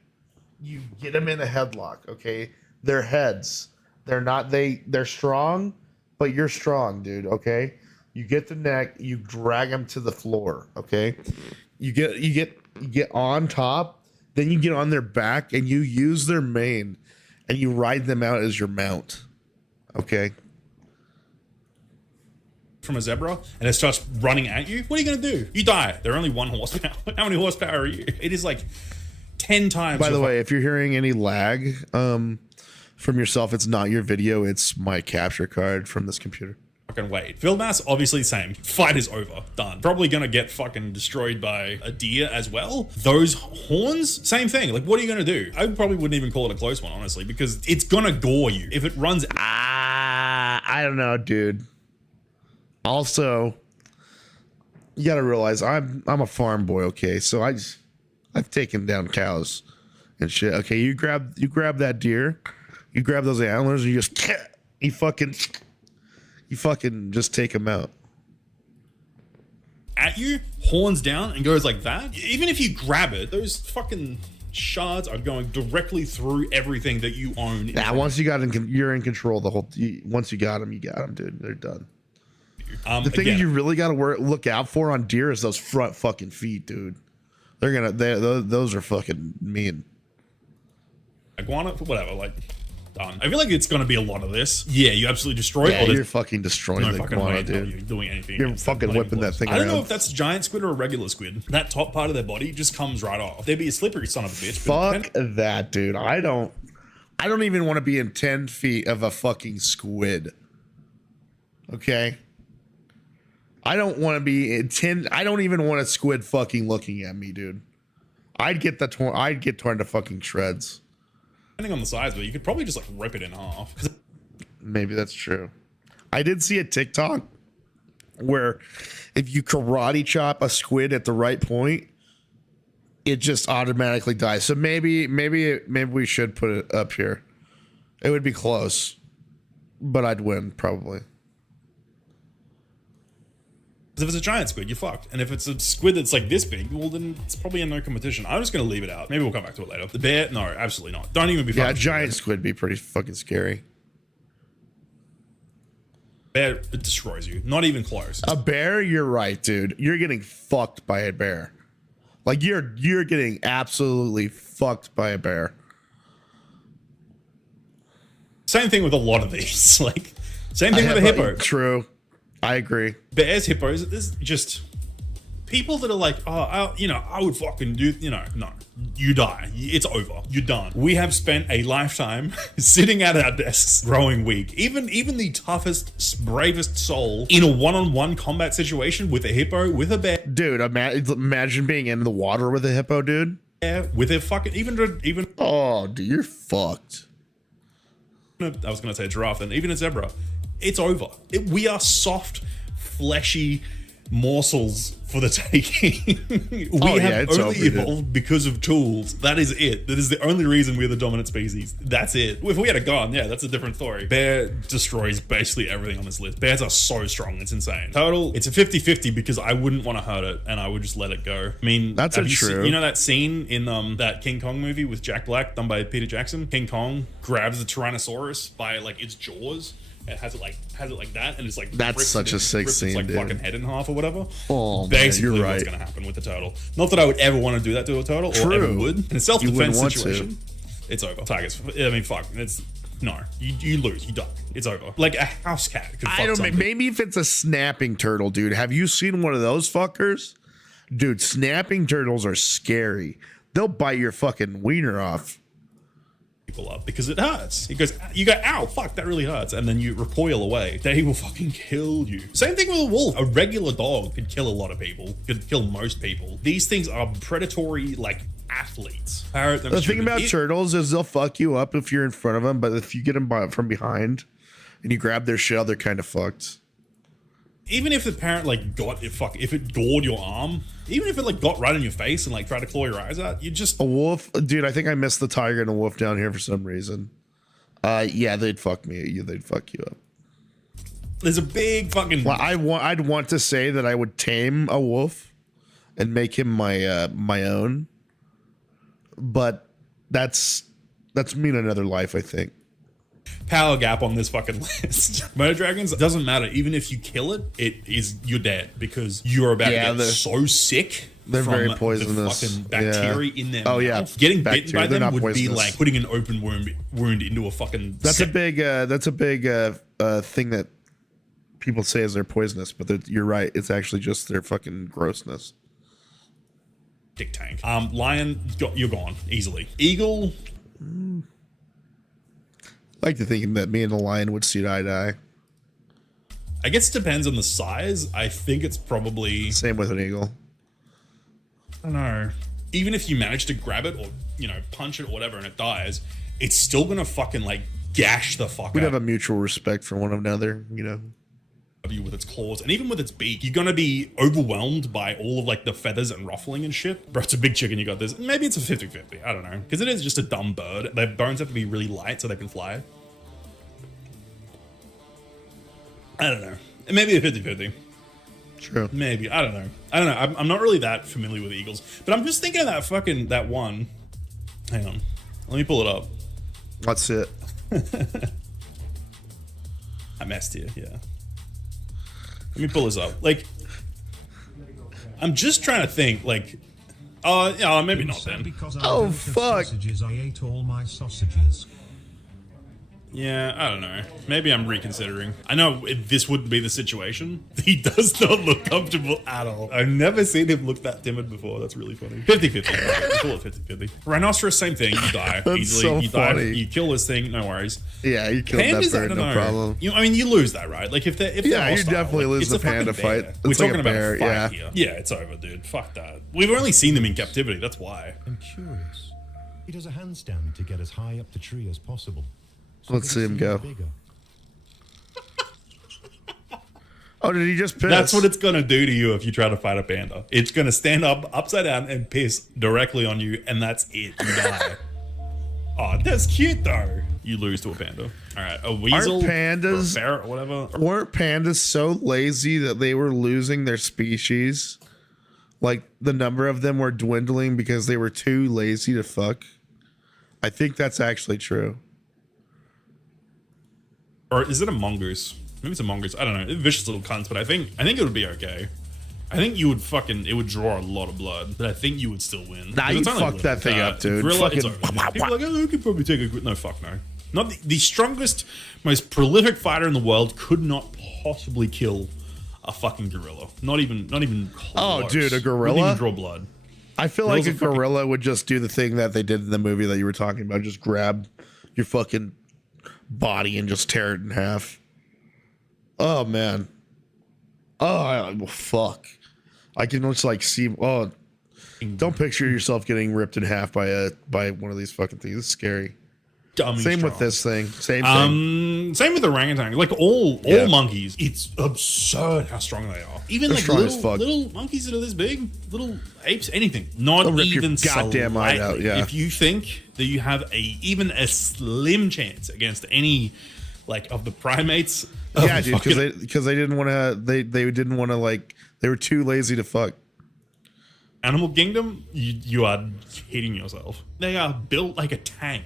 You get them in a headlock. Okay. Their heads. They're strong, but you're strong, dude. Okay. You get the neck, you drag them to the floor. Okay. You get on top, then you get on their back and you use their mane and you ride them out as your mount. Okay. From a zebra and it starts running at you, what are you gonna do? You die. They're only 1 horsepower. How many horsepower are you? It is like 10 times. By the way, if you're hearing any lag from yourself, it's not your video, it's my capture card from this computer. fucking weight. Field mass, obviously same. Fight is over. Done. Probably gonna get fucking destroyed by a deer as well. Those horns, same thing. Like, what are you gonna do? I probably wouldn't even call it a close one, honestly, because it's gonna gore you. If it runs... I don't know, dude. Also, you gotta realize I'm a farm boy, okay? So I've taken down cows and shit. Okay, you grab that deer, you grab those antlers, and you fucking just take them out. At you, horns down, and goes like that. Even if you grab it, those fucking shards are going directly through everything that you own. Nah, once you got you're in control of the whole. Once you got them, dude. They're done. The thing again, you really got to look out for on deer is those front fucking feet, dude. Those are fucking mean. iguana, whatever, like, done. I feel like it's gonna be a lot of this. Yeah, you absolutely destroy Yeah, it. you're fucking destroying No the fucking iguana, way dude. you're doing anything. You're against fucking it. Not even whipping that close. thing I don't know around. if that's a giant squid or a regular squid. That top part of their body just comes right off. They'd be a slippery son of a bitch. Fuck that, dude. I don't even want to be in 10 feet of a fucking squid. Okay? I don't want to be in 10. I don't even want a squid fucking looking at me, dude. I'd get torn to fucking shreds. Depending on the size, but you could probably just like rip it in half. Maybe that's true. I did see a TikTok where if you karate chop a squid at the right point, it just automatically dies. So maybe we should put it up here. It would be close, but I'd win probably. Because if it's a giant squid, you're fucked. And if it's a squid that's like this big, well, then it's probably in no competition. I'm just going to leave it out. Maybe we'll come back to it later. The bear? No, absolutely not. Don't even be Yeah, a fucking giant squid be pretty fucking scary. bear, it destroys you. Not even close. A bear, you're right, dude. You're getting fucked by a bear. Like you're getting absolutely fucked by a bear. Same thing with a lot of these. Like, same thing with a hippo. True. I agree. Bears, hippos, there's just people that are like, oh, I would fucking do, no, you die. It's over. You're done. We have spent a lifetime sitting at our desks growing weak. Even the toughest, bravest soul in a one-on-one combat situation with a hippo, with a bear, Dude, imagine being in the water with a hippo, dude. with a fucking, even, Oh, dude, you're fucked. I was going to say a giraffe, then even a zebra. It's over. We are soft, fleshy morsels for the taking. We have it's only over, dude. evolved because of tools. That is it. That is the only reason we're the dominant species. That's it. If we had a gun, yeah, that's a different story. Bear destroys basically everything on this list. Bears are so strong, it's insane. Total, it's a 50-50 because I wouldn't want to hurt it and I would just let it go. I mean, That's have you true. seen, you know that scene in that King Kong movie with Jack Black done by Peter Jackson? King Kong grabs the Tyrannosaurus by like its jaws. It has it like that, and it's like That's such a sick rips scene, its like dude. fucking head in half or whatever. Oh, man, Basically, you're what's right. gonna happen with the turtle? Not that I would ever want to do that to a turtle, or ever True. would. In a You self-defense wouldn't want to. situation, it's over. Tigers. I mean, fuck. It's no. You lose. You die. It's over. Like a house cat could fuck I don't. something. Maybe if it's a snapping turtle, dude. Have you seen one of those fuckers? Dude, snapping turtles are scary. They'll bite your fucking wiener off. People up because it hurts. It goes, you go, ow, fuck, that really hurts, and then you recoil away. They will fucking kill you. Same thing with a wolf. A regular dog could kill a lot of people. Could kill most people. These things are predatory, like athletes. The thing about turtles is they'll fuck you up if you're in front of them, but if you get them from behind and you grab their shell, they're kind of fucked. even if the parent like if it gored your arm, even if it like got right in your face and like tried to claw your eyes out, you just A wolf, dude. I think I missed the tiger and a wolf down here for some reason. Yeah, they'd fuck me. They'd fuck you up. there's a big fucking. Well, I'd want to say that I would tame a wolf and make him my own, but that's me in another life, I think. Power gap on this fucking list. Murder dragons doesn't matter. Even if you kill it, you're dead because you're about Yeah, to get so sick. they're from very poisonous. The fucking bacteria Yeah. in their Oh, mouth. yeah. Getting Bacteria, bitten by they're them not would be poisonous. like putting an open wound into a fucking. That's a big thing that people say is they're poisonous, but you're right. It's actually just their fucking grossness. Dick tank. Lion, you're gone easily. Eagle. I like to think that me and the lion would see eye to eye. I guess it depends on the size. I think it's probably. Same with an eagle. I don't know. Even if you manage to grab it or, punch it or whatever and it dies, it's still gonna fucking like gash the fuck We'd out have a mutual respect for one another, of you with its claws. And even with its beak, you're gonna be overwhelmed by all of like the feathers and ruffling and shit. Bro, it's a big chicken, you got this. Maybe it's a 50-50. I don't know. Because it is just a dumb bird. Their bones have to be really light so they can fly. I don't know. Maybe a 50-50. True. Maybe. I don't know. I'm not really that familiar with eagles, but I'm just thinking of that one. Hang on. Let me pull it up. That's it. I messed here. Yeah. Let me pull this up. Like, I'm just trying to think. Like, maybe not then. Because I Oh, don't have fuck. Sausages, I ate all my sausages. Yeah, I don't know. Maybe I'm reconsidering. I know this wouldn't be the situation. He does not look comfortable at all. I've never seen him look that timid before. That's really funny. 50-50. Call it 50-50. Rhinoceros, same thing. You die That's easily. so You die. funny. You kill this thing. No worries. Yeah, you killed Pandas, that I bird, don't no know. problem. You lose that, right? Like if they're Yeah, you hostile, definitely lose it's the a fucking panda bear. fight. We're It's like talking a about bear, a fight yeah. here. Yeah, it's over, dude. Fuck that. We've only seen them in captivity. That's why. I'm curious. He does a handstand to get as high up the tree as possible. Let's that see it's him go. bigger. Oh, did he just piss? That's what it's gonna do to you if you try to fight a panda. It's gonna stand up upside down and piss directly on you, and that's it. You die. Oh, that's cute though. You lose to a panda. All right, a weasel, pandas- or a ferret, or whatever. Weren't pandas so lazy that they were losing their species? Like the number of them were dwindling because they were too lazy to fuck. I think that's actually true. Or is it a mongoose? Maybe it's a mongoose. I don't know. They're vicious little cunts, but I think it would be okay. I think you would it would draw a lot of blood, but I think you would still win. Nah, 'Cause you it's only fuck that thing up, dude. Gorilla, it's Fucking- over. People are like, oh, you could probably take a... No, fuck no. Not the strongest, most prolific fighter in the world could not possibly kill a fucking gorilla. Not even close. Oh, dude, a gorilla? Wouldn't even draw blood. I feel like Gorillas a are fucking- gorilla would just do the thing that they did in the movie that you were talking about. Just grab your fucking body and just tear it in half. Oh, man. Oh, fuck. I can just like see. Oh, don't picture yourself getting ripped in half by one of these fucking things. It's scary. dummy Same strong. with this thing. Same thing. Same with orangutan. Like all monkeys, it's absurd how strong they are. Even They're like strong as fuck. little monkeys that are this big, little apes, anything. Not They'll rip your even goddamn eye out, slightly. yeah. If you think that you have even a slim chance against any like of the primates, Yeah, dude, because they didn't want to. They didn't want to like. They were too lazy to fuck. Animal Kingdom, you are hitting yourself. They are built like a tank.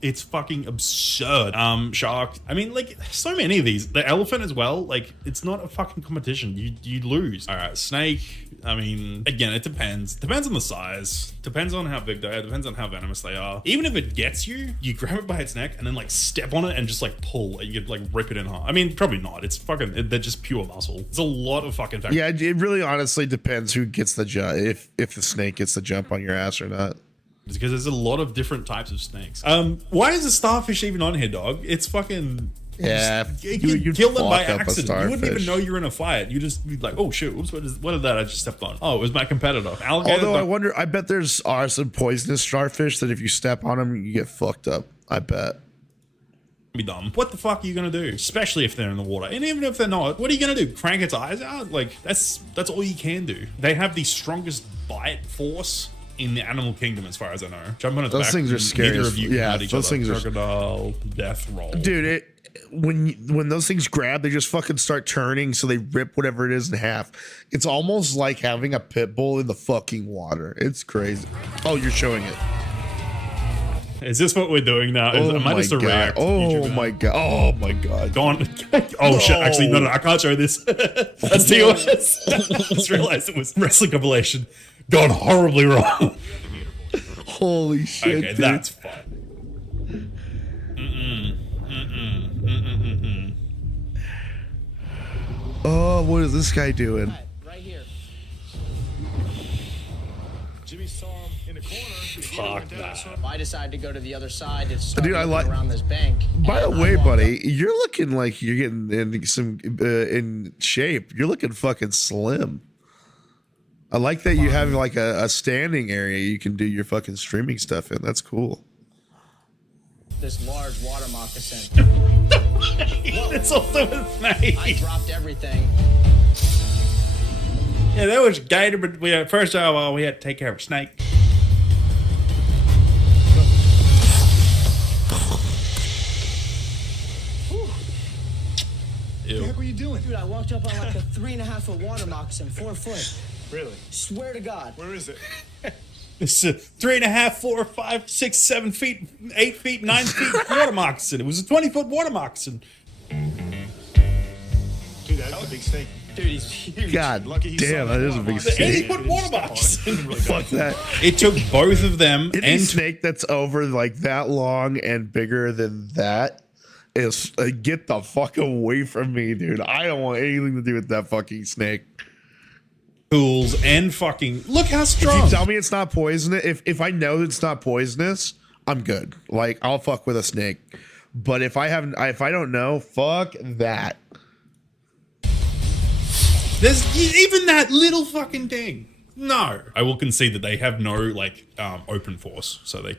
It's fucking absurd. Shark. I mean, like so many of these. The elephant as well. Like it's not a fucking competition. You lose. All right, snake. I mean, again, it depends. Depends on the size. Depends on how big they are. Depends on how venomous they are. Even if it gets you, you grab it by its neck and then like step on it and just like pull. And you like rip it in half. I mean, probably not. It's fucking. They're just pure muscle. It's a lot of fucking. Yeah, it really honestly depends who gets the jump. If the snake gets the jump on your ass or not. Because there's a lot of different types of snakes. Why is a starfish even on here, dog? It's fucking. Yeah, you kill them by fuck up a accident. You wouldn't even starfish. know you're in a fight. You just be like, oh shit, oops, what is that I just stepped on? Oh, it was my competitor. Alligator. Although I wonder, I bet there's are some poisonous starfish that if you step on them, you get fucked up. I bet. Be dumb. What the fuck are you gonna do? Especially if they're in the water. And even if they're not, what are you gonna do? Crank its eyes out? Like that's all you can do. They have the strongest bite force in the animal kingdom, as far as I know. Jump on its Those back. things are scary Neither as of you fu- can yeah, hurt each those other. things are- Crocodile death roll. Dude, when those things grab, they just fucking start turning, so they rip whatever it is in half. It's almost like having a pit bull in the fucking water. It's crazy. Oh, you're showing it. Is this what we're doing now? Am I just a god. react? Oh my god. Oh my god. Gone. Oh shit! Actually, no, I can't show this. That's TOS. I just realized it was wrestling compilation. Gone horribly wrong. Holy shit. Okay, dude. that's fine. Oh, what is this guy doing? Right here. Jimmy saw him in the corner. Fuck that. I decided to go to the other side to start Dude, I looking like- around this bank. By the And I way, walked buddy, you're looking like you're getting in some in shape. You're looking fucking slim. I like that you have like a standing area you can do your fucking streaming stuff in. That's cool. up this large water moccasin. It's also a I snake. dropped everything. Yeah, that was gator, but first of all, we had to take care of a snake. What the heck were you doing? Dude, I walked up on like a 3.5 foot water moccasin, 4 foot. Really? Swear to God. Where is it? It's 3.5, 4, 5, 6, 7 feet, 8 feet, 9 feet water moccasin. It was a 20-foot water moccasin. Dude, that's a big snake. Dude, he's huge. God Lucky he damn, saw that that is a big water The snake. 80-foot water moccasin. Fuck that. It took both of them Any and snake that's over like that long and bigger than that is get the fuck away from me, dude. I don't want anything to do with that fucking snake. tools and fucking look how If strong. you tell me it's not poisonous, if I know it's not poisonous, I'm good. Like I'll fuck with a snake. But if I don't know, fuck that. There's even that little fucking thing. No, I will concede that they have no like open force, so you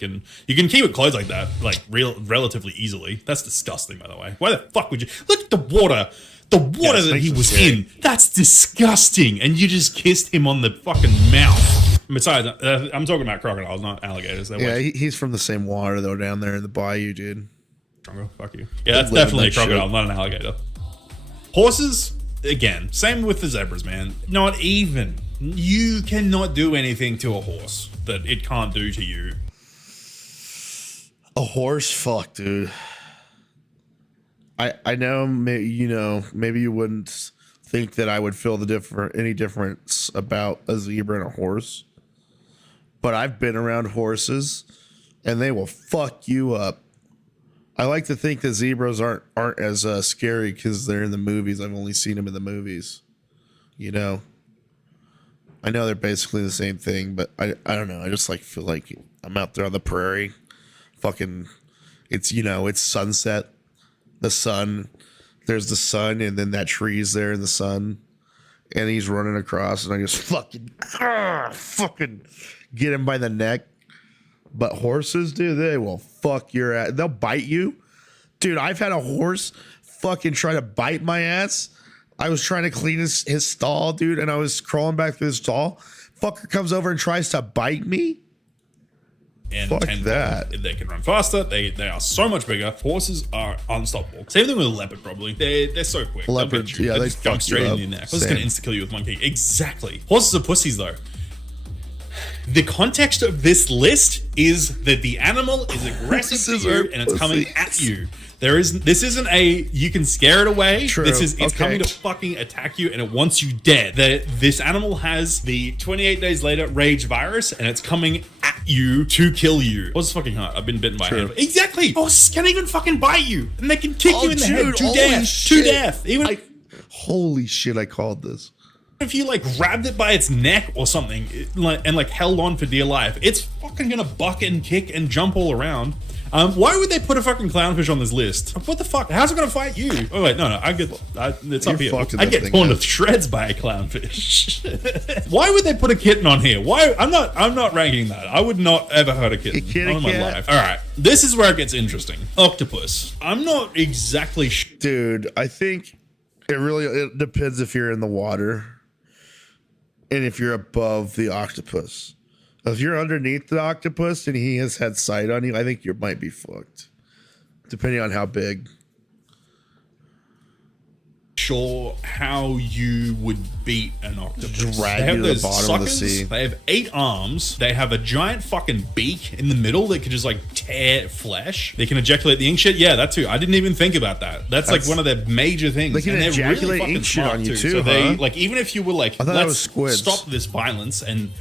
can keep it closed like that, like relatively easily. That's disgusting, by the way. Why the fuck would you look at the water? The water that snakes he are was scary. in. That's disgusting, and you just kissed him on the fucking mouth. Besides, I'm talking about crocodiles, not alligators. They're Yeah, way he's from the same water though, down there in the bayou, dude. stronger. Fuck you. Yeah, that's live in definitely a that crocodile, shit. not an alligator. Horses, again, same with the zebras, man. Not even. You cannot do anything to a horse that it can't do to you. A horse, fuck, dude. I know, maybe you wouldn't think that I would feel any difference about a zebra and a horse, but I've been around horses, and they will fuck you up. I like to think that zebras aren't as scary because they're in the movies. I've only seen them in the movies. You know, I know they're basically the same thing, but I don't know. I just like feel like I'm out there on the prairie, fucking. It's it's sunset. The sun, there's the sun, and then that tree's there in the sun, and he's running across, and I just fucking get him by the neck, But horses, dude, they will fuck your ass. They'll bite you. Dude, I've had a horse fucking try to bite my ass. I was trying to clean his stall, dude, and I was crawling back through the stall. Fucker comes over and tries to bite me. And fuck tenfold. that. They can run faster. They are so much bigger. Horses are unstoppable. Same thing with a leopard, probably. They're so quick. Leopards, They'll yeah, they they just jump fuck straight you in your up. neck. Horses Same. can insta kill you with one kick. Exactly. Horses are pussies, though. The context of this list is that the animal is aggressive Horses to are you and it's coming pussies. at you. This isn't a you can scare it away. True. It's Okay. coming to fucking attack you and it wants you dead. This animal has the 28 days later rage virus and it's coming at you to kill you. What's fucking hard? I've been bitten by a True. handful. Exactly. Horses can't even fucking bite you and they can kick you in the head to holy death. To shit. death. Even Holy shit, I called this. if you like grabbed it by its neck or something and like held on for dear life, it's fucking gonna buck and kick and jump all around. Why would they put a fucking clownfish on this list? What the fuck? How's it gonna fight you? Oh wait, no, it's up here. fucking I that get thing torn to up. shreds by a clownfish. Why would they put a kitten on here? Why? I'm not ranking that. I would not ever hurt a kitten A kitty not in my cat? life. All right, this is where it gets interesting. Octopus. I'm not exactly Dude, I think it depends if you're in the water and if you're above the octopus. If you're underneath the octopus and he has had sight on you, I think you might be fucked. Depending on how big. sure how you would beat an octopus. Drag They have you to the those bottom of the suckers, sea. They have 8 arms. They have a giant fucking beak in the middle that can just like tear flesh. They can ejaculate the ink shit. Yeah, that too. I didn't even think about that. That's like one of their major things. They can And they're really ejaculate fucking ink shit smart on you too, So they huh? like even if you were like, I thought that was let's squids. stop this violence and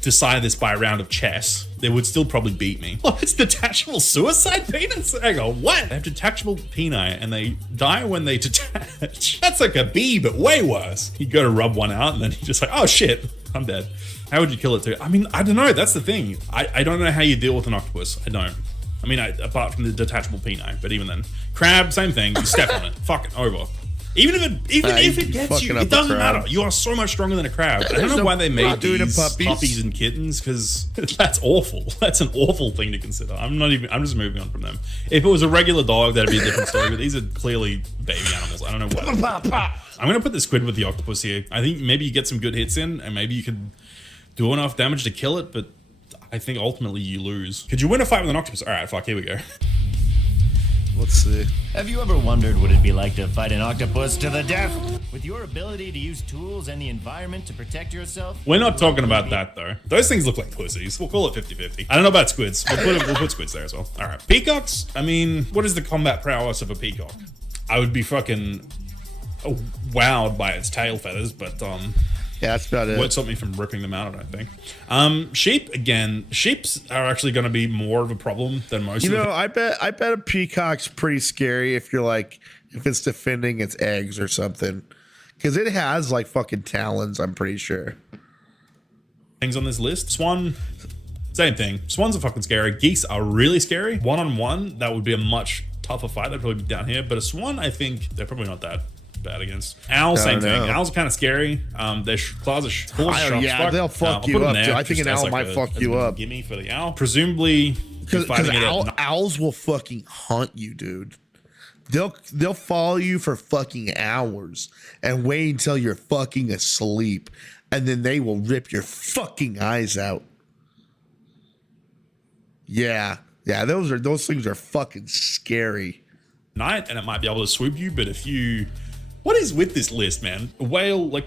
decide this by a round of chess, they would still probably beat me. Oh, it's detachable suicide penis? I go, what? They have detachable peni and they die when they detach. That's like a bee, but way worse. You go to rub one out and then you're just like, oh shit, I'm dead. How would you kill it too? I mean, I don't know. That's the thing. I don't know how you deal with an octopus. I don't. I mean, apart from the detachable peni, but even then. Crab, same thing. You step on it. Fucking over. Even if it gets fucking you, up it doesn't a crab. matter. You are so much stronger than a crab. I don't know no why they made not doing these puppies. puppies and kittens, because that's awful. That's an awful thing to consider. I'm just moving on from them. If it was a regular dog, that'd be a different story, but these are clearly baby animals. I don't know what. I'm going to put the squid with the octopus here. I think maybe you get some good hits in, and maybe you could do enough damage to kill it, but I think ultimately you lose. Could you win a fight with an octopus? All right, fuck, here we go. Let's see. Have you ever wondered what it'd be like to fight an octopus to the death? With your ability to use tools and the environment to protect yourself? We're not talking about that, though. Those things look like pussies. We'll call it 50-50. I don't know about squids. We'll put squids there as well. All right. Peacocks? I mean, what is the combat prowess of a peacock? I would be fucking wowed by its tail feathers, but Yeah, that's about it. would stop me from ripping them out, I don't think. Sheep, again, sheeps are actually going to be more of a problem than most You of know, the I bet a peacock's pretty scary if you're like if it's defending its eggs or something, because it has like fucking talons. I'm pretty sure. things on this list. Swan, same thing. Swans are fucking scary. Geese are really scary. One-on-one, that would be a much tougher fight. That'd probably be down here. But a swan, I think they're probably not that bad against. Owl, same thing. Owls are kind of scary. Their claws are full of sharp yeah, fuck. they'll fuck I'll you put 'em up, there too. I think just an as owl might fuck as you a up. gimme for the owl. Presumably, Because fighting it at owls will fucking hunt you, dude. They'll follow you for fucking hours and wait until you're fucking asleep, and then they will rip your fucking eyes out. Yeah, those things are fucking scary. night, and it might be able to swoop you. But if you, what is with this list, man? A whale, like,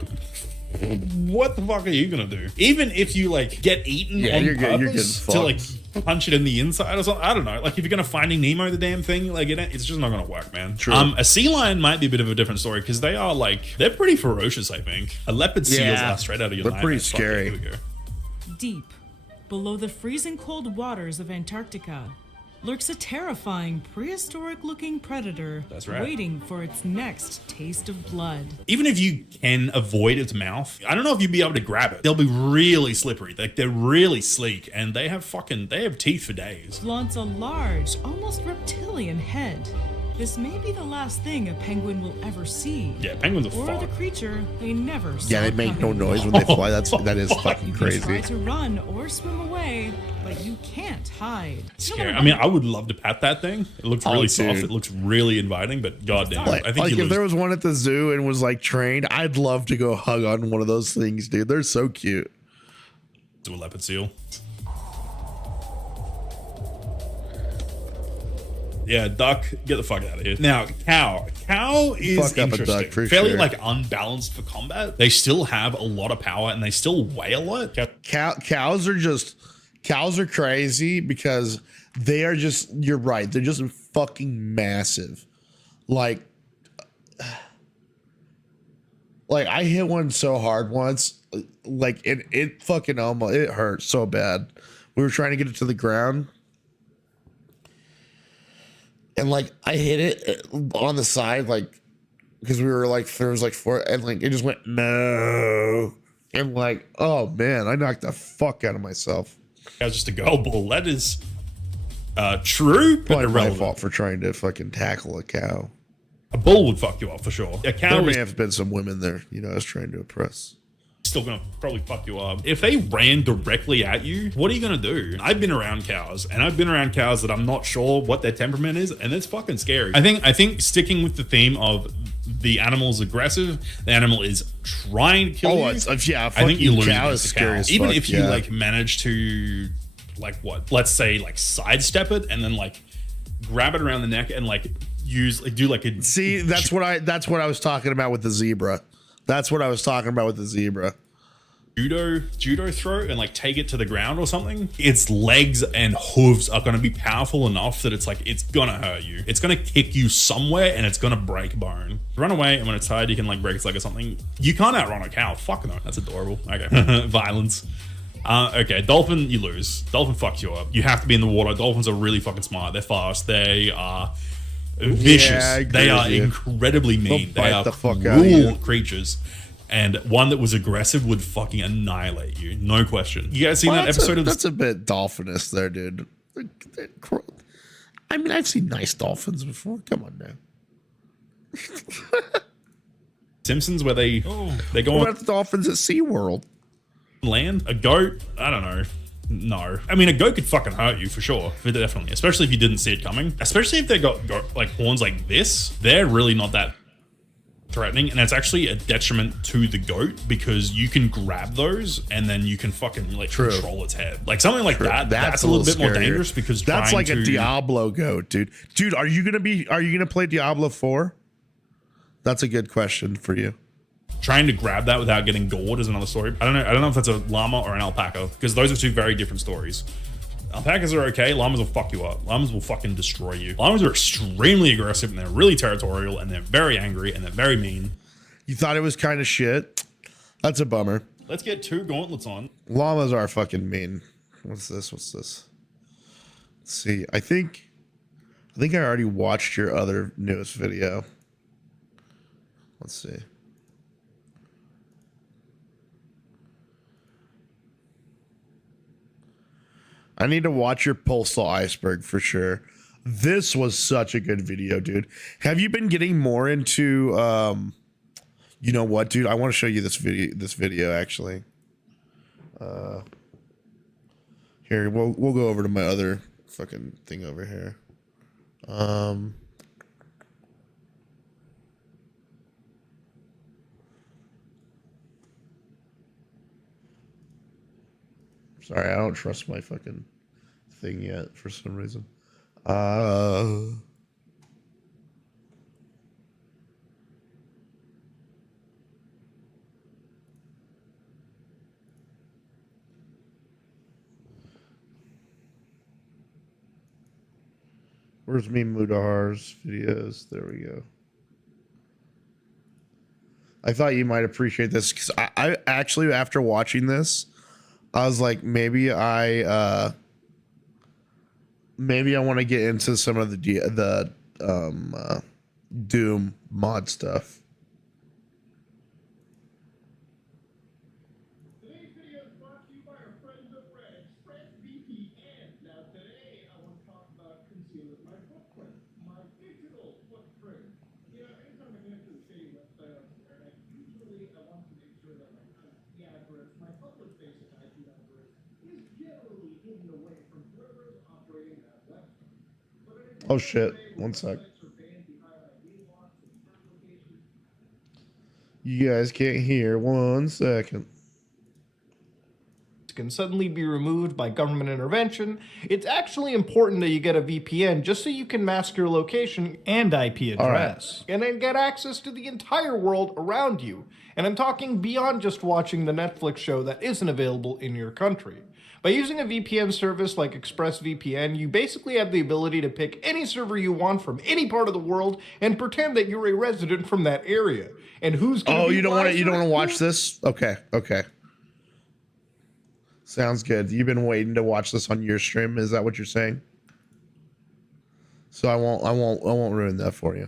what the fuck are you gonna do? Even if you like get eaten Yeah, on you're purpose getting to like punch it in the inside or something, I don't know. Like if you're gonna Finding Nemo the damn thing, like it's just not gonna work, man. True. A sea lion might be a bit of a different story because they are like they're pretty ferocious. I think a leopard seals Yeah, are straight out of your. they're pretty nightmares. Fuck it, scary. here we go. Deep, below the freezing cold waters of Antarctica, lurks a terrifying prehistoric-looking predator That's right. waiting for its next taste of blood. Even if you can avoid its mouth, I don't know if you'd be able to grab it. They'll be really slippery. Like they're really sleek, and they have teeth for days. Flaunts a large, almost reptilian head, This may be the last thing a penguin will ever see. Yeah, penguins are Or the fucked. creature they never saw Yeah, they make no coming. noise when they fly. That is fucking You can try crazy. to run or swim away, but you can't hide. Scary. I mean, I would love to pat that thing. It looks really soft. dude. It looks really inviting, but goddamn, Like, I think you if lose. there was one at the zoo and was like trained, I'd love to go hug on one of those things, dude. They're so cute. To a leopard seal. Yeah, duck, get the fuck out of here. Now, cow. Cow is Fuck up a interesting. duck, for Fairly sure. like unbalanced for combat. They still have a lot of power and they still weigh a lot. Cows are crazy because they are just, you're right, they're just fucking massive. Like I hit one so hard once, like it fucking almost, it hurt so bad. We were trying to get it to the ground, and like I hit it on the side, like because we were like there was like four, and like it just went no, and like oh man, I knocked the fuck out of myself. That was just a go bull. That is true, but Probably my irrelevant. fault for trying to fucking tackle a cow. A bull would fuck you up for sure. A cow There is may have been some women there, you know, I was trying to impress. still gonna probably fuck you up. If they ran directly at you, what are you gonna do? I've been around cows, and I've been around cows that I'm not sure what their temperament is, and it's fucking scary. I think sticking with the theme of the animal's aggressive, the animal is trying to kill you. Yeah, I think you lose cow against is the cow. scary as Even fuck, if you yeah. like manage to like what? Let's say like sidestep it and then like grab it around the neck and like do like a See, that's what I was talking about with the zebra. That's what I was talking about with the zebra. judo throw and like take it to the ground or something. Its legs and hooves are going to be powerful enough that it's like it's gonna hurt you. It's gonna kick you somewhere and it's gonna break bone. Run away, and when it's tired you can like break its leg or something. You can't outrun a cow. Fuck no, that's adorable. Okay. Violence. Okay, dolphin, you lose. Dolphin fucks you up. You have to be in the water. Dolphins are really fucking smart. They're fast. They are vicious. Yeah, I agree they are with you. incredibly mean. They'll They bite are the fuck out of you. cruel creatures. And one that was aggressive would fucking annihilate you. No question. You guys seen that episode of... That's a bit dolphinous there, dude. I mean, I've seen nice dolphins before. Come on now. Simpsons where they go What on about the dolphins at SeaWorld? land? A goat? I don't know. No. I mean, a goat could fucking hurt you for sure. Definitely. Especially if you didn't see it coming. Especially if they got like horns like this. They're really not that threatening, and it's actually a detriment to the goat because you can grab those and then you can fucking like control its head. Like something like that. That's a little bit more scarier. dangerous because that's trying like a to- Diablo goat, dude. Dude, are you gonna play Diablo 4? That's a good question for you. Trying to grab that without getting gored is another story. I don't know if that's a llama or an alpaca because those are two very different stories. Alpacas are okay. Llamas will fuck you up. Llamas will fucking destroy you. Llamas are extremely aggressive and they're really territorial and they're very angry and they're very mean. You thought it was kind of shit? That's a bummer. Let's get 2 gauntlets on. Llamas are fucking mean. What's this? Let's see. I think I already watched your other newest video. Let's see. I need to watch your postal iceberg for sure. This was such a good video, dude. Have you been getting more into you know what, dude? I want to show you this video actually. Here, we'll go over to my other fucking thing over here. Sorry, I don't trust my fucking thing yet for some reason. Where's me Mudahar's videos? There we go. I thought you might appreciate this because I actually, after watching this, I was like, maybe I want to get into some of the Doom mod stuff. Today's video is brought to you by our friends at VPN. Now today I want to talk about concealing my footprint, my digital Oh shit! One sec. You guys can't hear. 1 second. Can suddenly be removed by government intervention, it's actually important that you get a VPN just so you can mask your location and IP address, and then get access to the entire world around you. And I'm talking beyond just watching the Netflix show that isn't available in your country. By using a VPN service like ExpressVPN, you basically have the ability to pick any server you want from any part of the world and pretend that you're a resident from that area. And who's going to be you don't want to watch this? Okay. Sounds good. You've been waiting to watch this on your stream. Is that what you're saying? So I won't ruin that for you.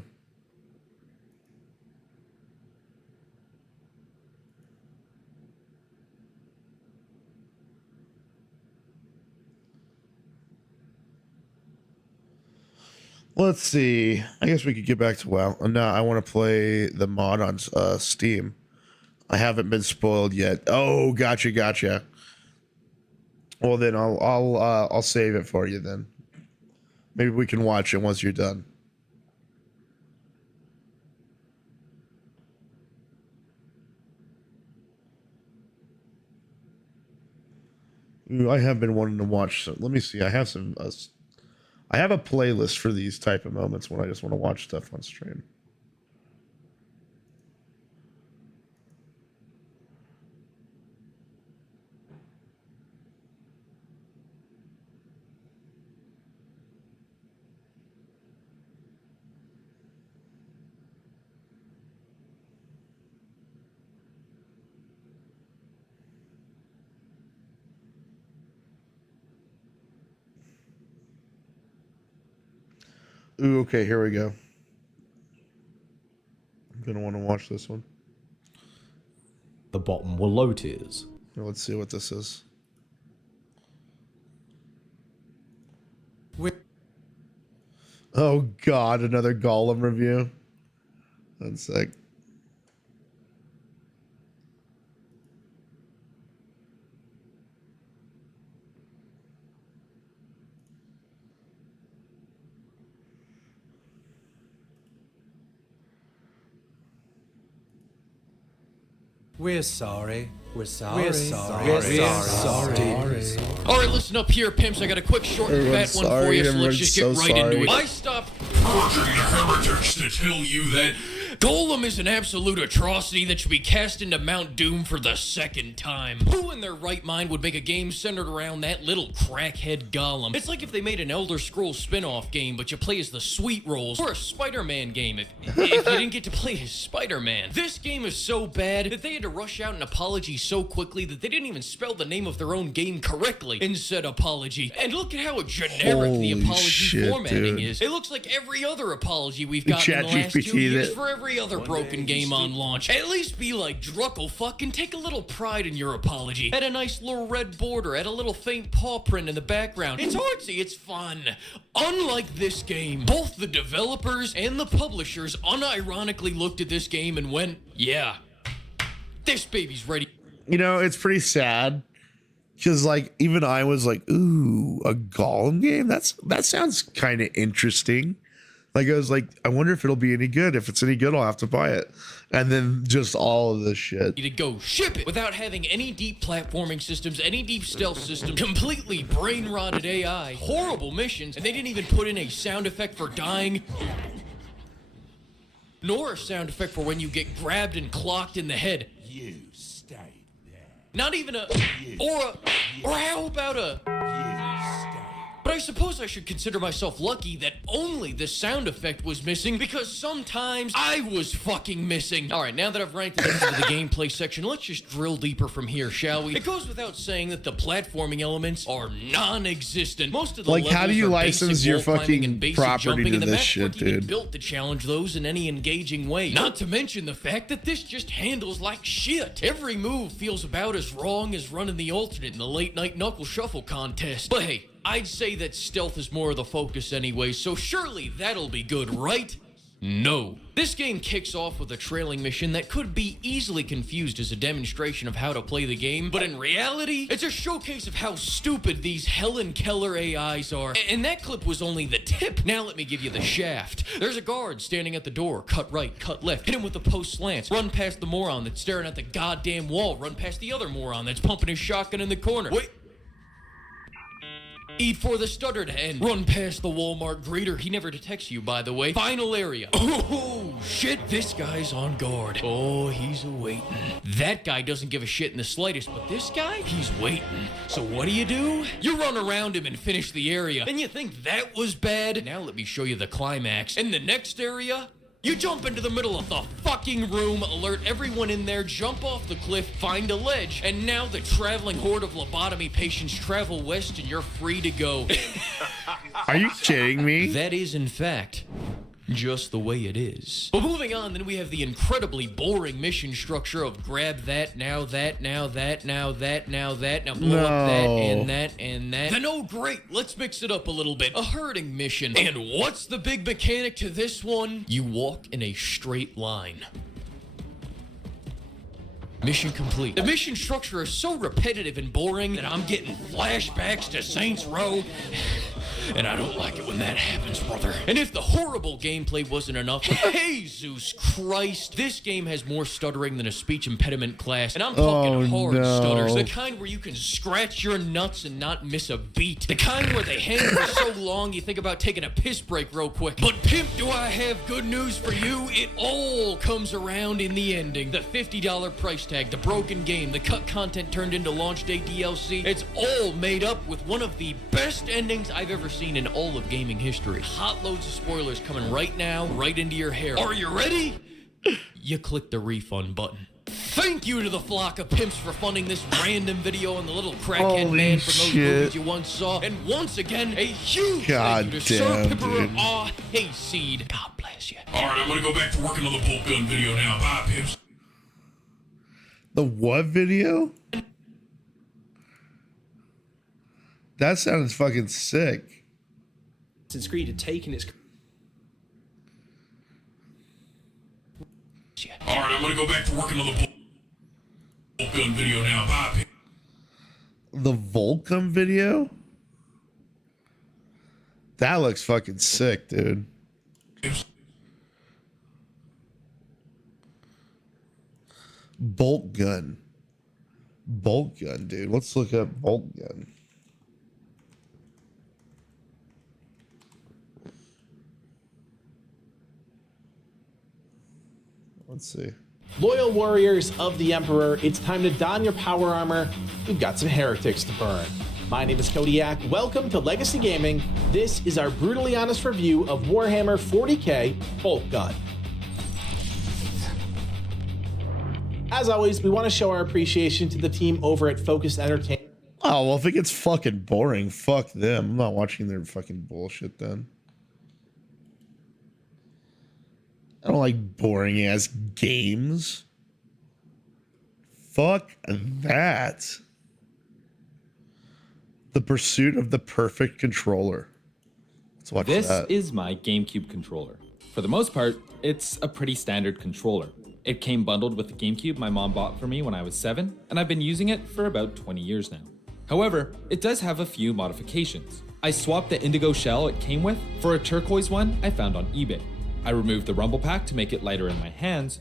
Let's see. I guess we could get back to WoW. No, I want to play the mod on Steam. I haven't been spoiled yet. Oh, gotcha. Well, then I'll save it for you then. Maybe we can watch it once you're done. Ooh, I have been wanting to watch. So let me see. I have some. I have a playlist for these type of moments when I just want to watch stuff on stream. Ooh, okay, here we go. I'm gonna want to watch this one. The bottom were low tiers. Let's see what this is. Oh God, another Golem review. 1 sec. We're sorry. All right, listen up here, pimps. I got a quick, short, and fat one for you, so let's just get right into it. I stopped torturing heretics to tell you that Golem is an absolute atrocity that should be cast into Mount Doom for the second time. Who in their right mind would make a game centered around that little crackhead Golem? It's like if they made an Elder Scrolls spin-off game, but you play as the Sweet Rolls, or a Spider-Man game if you didn't get to play as Spider-Man. This game is so bad that they had to rush out an apology so quickly that they didn't even spell the name of their own game correctly and said apology. And look at how generic the apology formatting is. It looks like every other apology we've gotten in the last 2 years for every other broken game on launch. At least be like Drucklefuck and take a little pride in your apology. Add a nice little red border, add a little faint paw print in the background. It's artsy, it's fun. Unlike this game, both the developers and the publishers unironically looked at this game and went, yeah, this baby's ready. You know, it's pretty sad. Because, like, even I was like, ooh, a Golem game? That sounds kind of interesting. Like, I was like, I wonder if it'll be any good. If it's any good, I'll have to buy it. And then just all of this shit. To go ship it without having any deep platforming systems, any deep stealth systems, completely brain-rotted AI, horrible missions, and they didn't even put in a sound effect for dying, nor a sound effect for when you get grabbed and clocked in the head. You stay there. Not even a, or how about a, but I suppose I should consider myself lucky that only the sound effect was missing, because sometimes I was fucking missing. Alright, now that I've ranked it into the gameplay section, let's just drill deeper from here, shall we? It goes without saying that the platforming elements are non-existent. Most of the levels how do you are license basic your wall climbing fucking and basic property jumping, to and the this map's shit, weren't even dude? built to challenge those in any engaging way. Not to mention the fact that this just handles like shit. Every move feels about as wrong as running the alternate in the late night knuckle shuffle contest. But hey, I'd say that stealth is more of the focus anyway, so surely that'll be good, right? No. This game kicks off with a trailing mission that could be easily confused as a demonstration of how to play the game, but in reality, it's a showcase of how stupid these Helen Keller AIs are. And that clip was only the tip. Now let me give you the shaft. There's a guard standing at the door. Cut right, cut left. Hit him with the post slants. Run past the moron that's staring at the goddamn wall. Run past the other moron that's pumping his shotgun in the corner. Wait. Eat for the stutter to end. Run past the Walmart greeter. He never detects you, by the way. Final area. Oh, shit. This guy's on guard. Oh, he's awaiting. That guy doesn't give a shit in the slightest, but this guy, he's waiting. So what do? You run around him and finish the area. And you think that was bad? Now let me show you the climax. In the next area, you jump into the middle of the fucking room, alert everyone in there, jump off the cliff, find a ledge, and now the traveling horde of lobotomy patients travel west and you're free to go. Are you kidding me? That is, in fact, just the way it is. But moving on, then we have the incredibly boring mission structure of grab that, now that, now that, now that, now that, now blow up that, and that, and that. Then, oh great, let's mix it up a little bit. A herding mission. And what's the big mechanic to this one? You walk in a straight line. Mission complete. The mission structure is so repetitive and boring that I'm getting flashbacks to Saints Row. And I don't like it when that happens, brother. And if the horrible gameplay wasn't enough, Jesus Christ, this game has more stuttering than a speech impediment class. And I'm talking hard stutters. The kind where you can scratch your nuts and not miss a beat. The kind where they hang for so long you think about taking a piss break real quick. But pimp, do I have good news for you? It all comes around in the ending. The $50 price tag, the broken game, the cut content turned into launch day DLC. It's all made up with one of the best endings I've ever seen in all of gaming history. Hot loads of spoilers coming right now, right into your hair. Are you ready? You click the refund button. Thank you to the flock of pimps for funding this random video and the little crackhead man from those movies you once saw. And once again, a huge thank you to Sir Pipper Hayseed. God bless you. Alright, I'm gonna go back to working on the bolt gun video now. Bye, pimps. The what video? That sounds fucking sick. Assassin's Creed had taken its... Alright, I'm gonna go back to working on the bolt gun video now. Bye, pimps. The Volcom video? That looks fucking sick, dude. Bolt gun. Bolt gun, dude. Let's look up bolt gun. Let's see. Loyal warriors of the Emperor, it's time to don your power armor. We've got some heretics to burn. My name is Kodiak. Welcome to Legacy Gaming. This is our brutally honest review of Warhammer 40k Bolt Gun. As always, we want to show our appreciation to the team over at Focus Entertainment. Oh, well, if it gets fucking boring, fuck them. I'm not watching their fucking bullshit then. I don't like boring ass games. Fuck that. The Pursuit of the Perfect Controller. Let's watch that. This is my GameCube controller. For the most part, it's a pretty standard controller. It came bundled with the GameCube my mom bought for me when I was 7, and I've been using it for about 20 years now. However, it does have a few modifications. I swapped the indigo shell it came with for a turquoise one I found on eBay. I removed the rumble pack to make it lighter in my hands.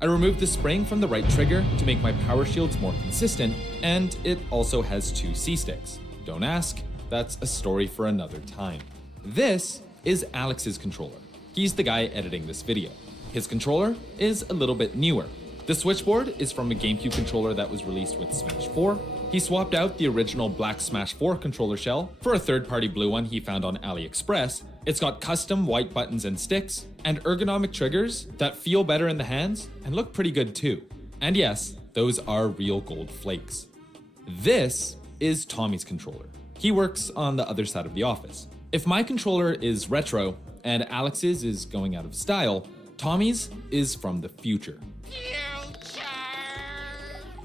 I removed the spring from the right trigger to make my power shields more consistent, and it also has 2 C-sticks. Don't ask, that's a story for another time. This is Alex's controller. He's the guy editing this video. His controller is a little bit newer. The switchboard is from a GameCube controller that was released with Smash 4. He swapped out the original black Smash 4 controller shell for a third-party blue one he found on AliExpress. It's got custom white buttons and sticks, and ergonomic triggers that feel better in the hands and look pretty good too. And yes, those are real gold flakes. This is Tommy's controller. He works on the other side of the office. If my controller is retro and Alex's is going out of style, Tommy's is from the future.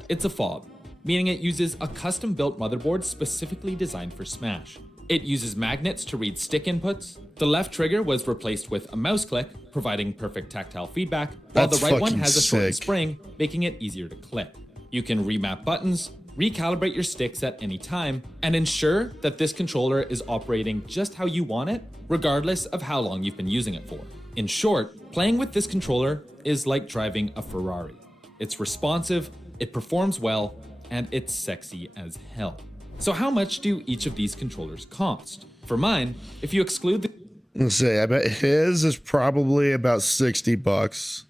It's a fob, meaning it uses a custom-built motherboard specifically designed for Smash. It uses magnets to read stick inputs. The left trigger was replaced with a mouse click, providing perfect tactile feedback, while the right one has a shortened spring, making it easier to click. You can remap buttons, recalibrate your sticks at any time, and ensure that this controller is operating just how you want it, regardless of how long you've been using it for. In short, playing with this controller is like driving a Ferrari. It's responsive, it performs well, and it's sexy as hell. So how much do each of these controllers cost? For mine, if you exclude the... Let's see, I bet his is probably about $60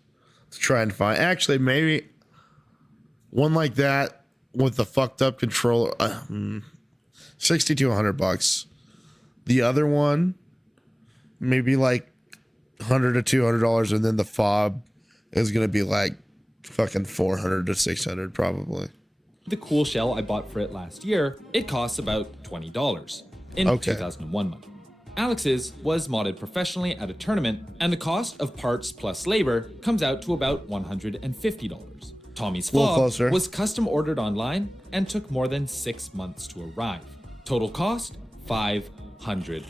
to try and find. Actually, maybe one like that with the fucked up controller, $60 to $100. The other one, maybe like $100 to $200, and then the fob is gonna be like fucking $400 to $600 probably. The cool shell I bought for it last year, it costs about $20 in 2001 money. Alex's was modded professionally at a tournament, and the cost of parts plus labor comes out to about $150. Tommy's fob was custom ordered online and took more than 6 months to arrive. Total cost, $500.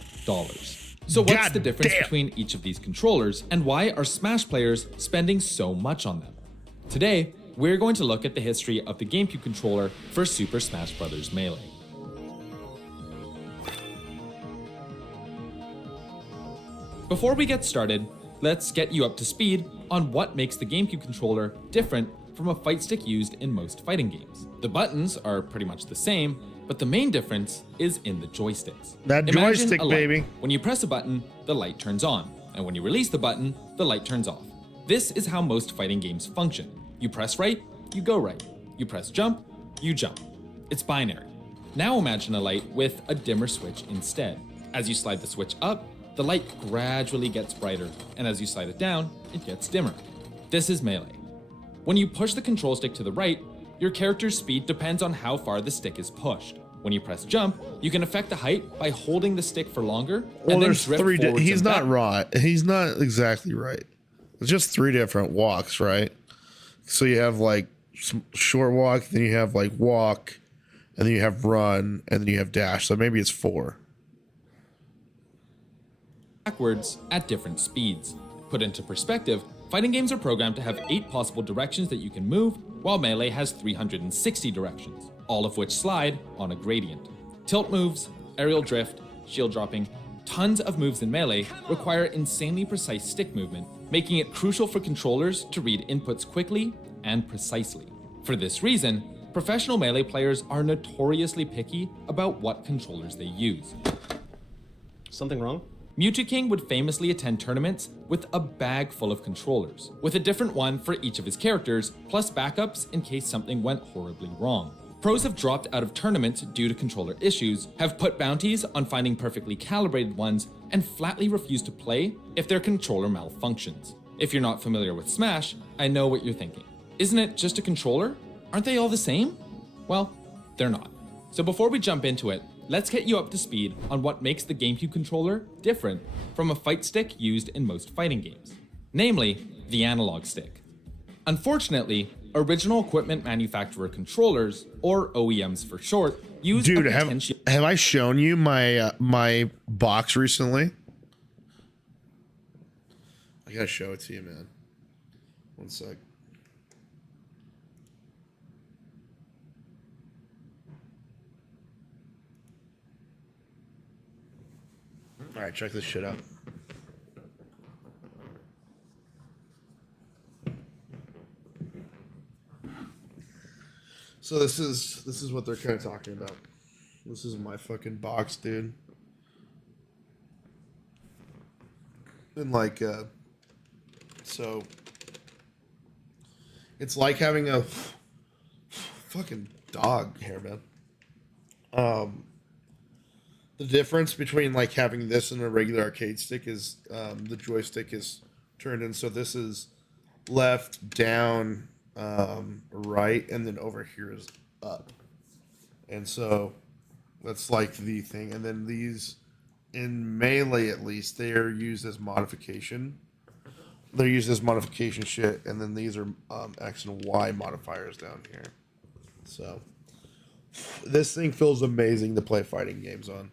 So what's the difference between each of these controllers, and why are Smash players spending so much on them? Today, we're going to look at the history of the GameCube controller for Super Smash Bros. Melee. Before we get started, let's get you up to speed on what makes the GameCube controller different from a fight stick used in most fighting games. The buttons are pretty much the same, but the main difference is in the joysticks. That joystick, baby. When you press a button, the light turns on, and when you release the button, the light turns off. This is how most fighting games function. You press right, you go right. You press jump, you jump. It's binary. Now imagine a light with a dimmer switch instead. As you slide the switch up, the light gradually gets brighter, and as you slide it down, it gets dimmer. This is Melee. When you push the control stick to the right, your character's speed depends on how far the stick is pushed. When you press jump, you can affect the height by holding the stick for longer, and then drift forwards. He's not right. He's not exactly right. It's just 3 different walks, right? So you have like short walk, then you have like walk, and then you have run, and then you have dash. So maybe it's 4. Backwards at different speeds. Put into perspective, fighting games are programmed to have 8 possible directions that you can move, while Melee has 360 directions, all of which slide on a gradient. Tilt moves, aerial drift, shield dropping, tons of moves in Melee require insanely precise stick movement, making it crucial for controllers to read inputs quickly and precisely. For this reason, professional Melee players are notoriously picky about what controllers they use. Something wrong? Mewtwo King would famously attend tournaments with a bag full of controllers, with a different one for each of his characters, plus backups in case something went horribly wrong. Pros have dropped out of tournaments due to controller issues, have put bounties on finding perfectly calibrated ones, and flatly refuse to play if their controller malfunctions. If you're not familiar with Smash, I know what you're thinking. Isn't it just a controller? Aren't they all the same? Well, they're not. So before we jump into it, let's get you up to speed on what makes the GameCube controller different from a fight stick used in most fighting games, namely the analog stick. Unfortunately, original equipment manufacturer controllers, or OEMs for short, use have I shown you my my box recently? I gotta show it to you, man. One sec. All right, check this shit out. So this is what they're kind of talking about. This is my fucking box, dude. And like, so it's like having a fucking dog hair, man. The difference between like having this and a regular arcade stick is the joystick is turned in. So this is left, down, right, and then over here is up. And so that's like the thing. And then these, in Melee at least, they are used as modification. They're used as modification shit. And then these are X and Y modifiers down here. So this thing feels amazing to play fighting games on.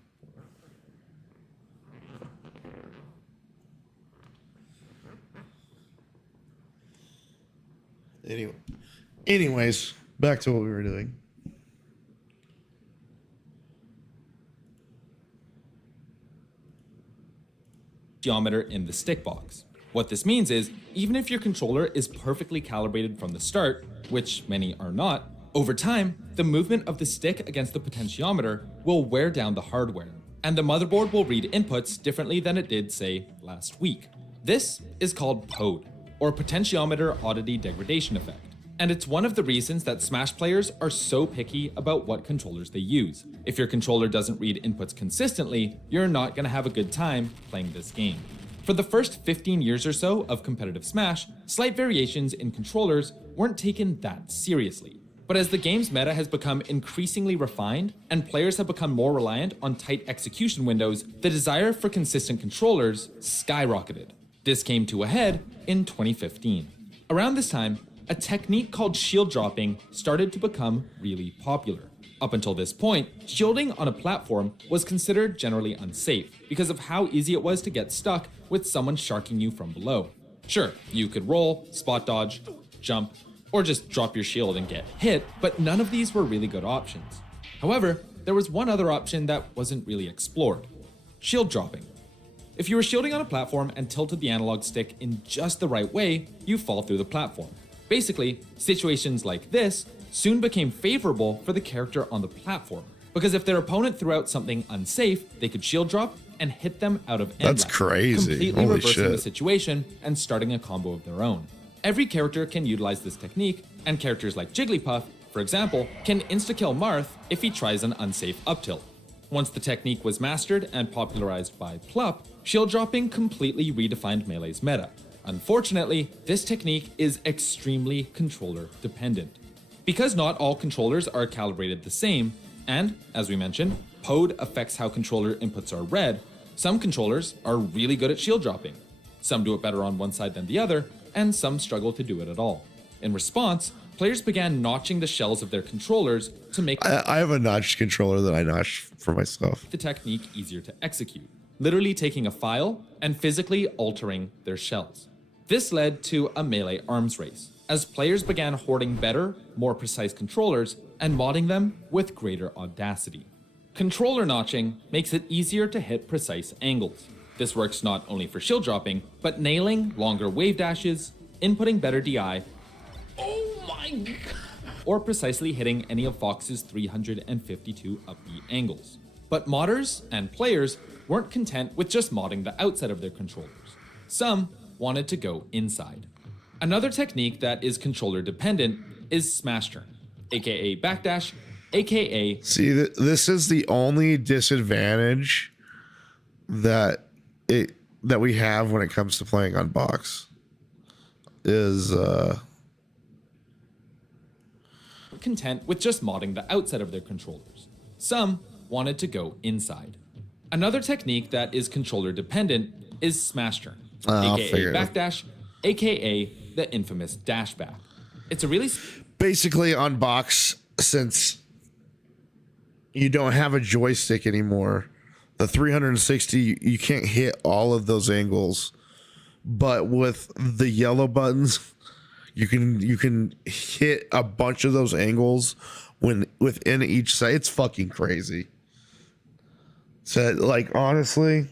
Anyways, back to what we were doing. Geometer in the stick box. What this means is, even if your controller is perfectly calibrated from the start, which many are not, over time, the movement of the stick against the potentiometer will wear down the hardware, and the motherboard will read inputs differently than it did, say, last week. This is called PODE, or potentiometer oddity degradation effect. And it's one of the reasons that Smash players are so picky about what controllers they use. If your controller doesn't read inputs consistently, you're not going to have a good time playing this game. For the first 15 years or so of competitive Smash, slight variations in controllers weren't taken that seriously. But as the game's meta has become increasingly refined and players have become more reliant on tight execution windows, the desire for consistent controllers skyrocketed. This came to a head in 2015. Around this time, a technique called shield dropping started to become really popular. Up until this point, shielding on a platform was considered generally unsafe because of how easy it was to get stuck with someone sharking you from below. Sure, you could roll, spot dodge, jump, or just drop your shield and get hit, but none of these were really good options. However, there was one other option that wasn't really explored: shield dropping. If you were shielding on a platform and tilted the analog stick in just the right way, you fall through the platform. Basically, situations like this soon became favorable for the character on the platform, because if their opponent threw out something unsafe, they could shield drop and hit them out of end. That's crazy. Completely Holy reversing shit. the situation and starting a combo of their own. Every character can utilize this technique, and characters like Jigglypuff, for example, can insta-kill Marth if he tries an unsafe up tilt. Once the technique was mastered and popularized by Plup, shield dropping completely redefined Melee's meta. Unfortunately, this technique is extremely controller dependent. Because not all controllers are calibrated the same, and, as we mentioned, PODE affects how controller inputs are read, some controllers are really good at shield dropping. Some do it better on one side than the other, and some struggle to do it at all. In response, players began notching the shells of their controllers to make I have a notched controller that I notch for myself. the technique easier to execute, literally taking a file and physically altering their shells. This led to a melee arms race, as players began hoarding better, more precise controllers and modding them with greater audacity. Controller notching makes it easier to hit precise angles. This works not only for shield dropping, but nailing longer wave dashes, inputting better DI, Oh my god. or precisely hitting any of Fox's 352 upbeat angles. But modders and players weren't content with just modding the outside of their controllers. Some wanted to go inside. Another technique that is controller dependent is smash turn, aka backdash, aka... See, this is the only disadvantage that we have when it comes to playing on box. Is content with just modding the outside of their controllers. Some wanted to go inside. Another technique that is controller dependent is smash turn, aka backdash, aka the infamous dashback. It's a really... Basically on box, since you don't have a joystick anymore, the 360, you can't hit all of those angles, but with the yellow buttons, you can hit a bunch of those angles when within each side. It's fucking crazy. So, like, honestly,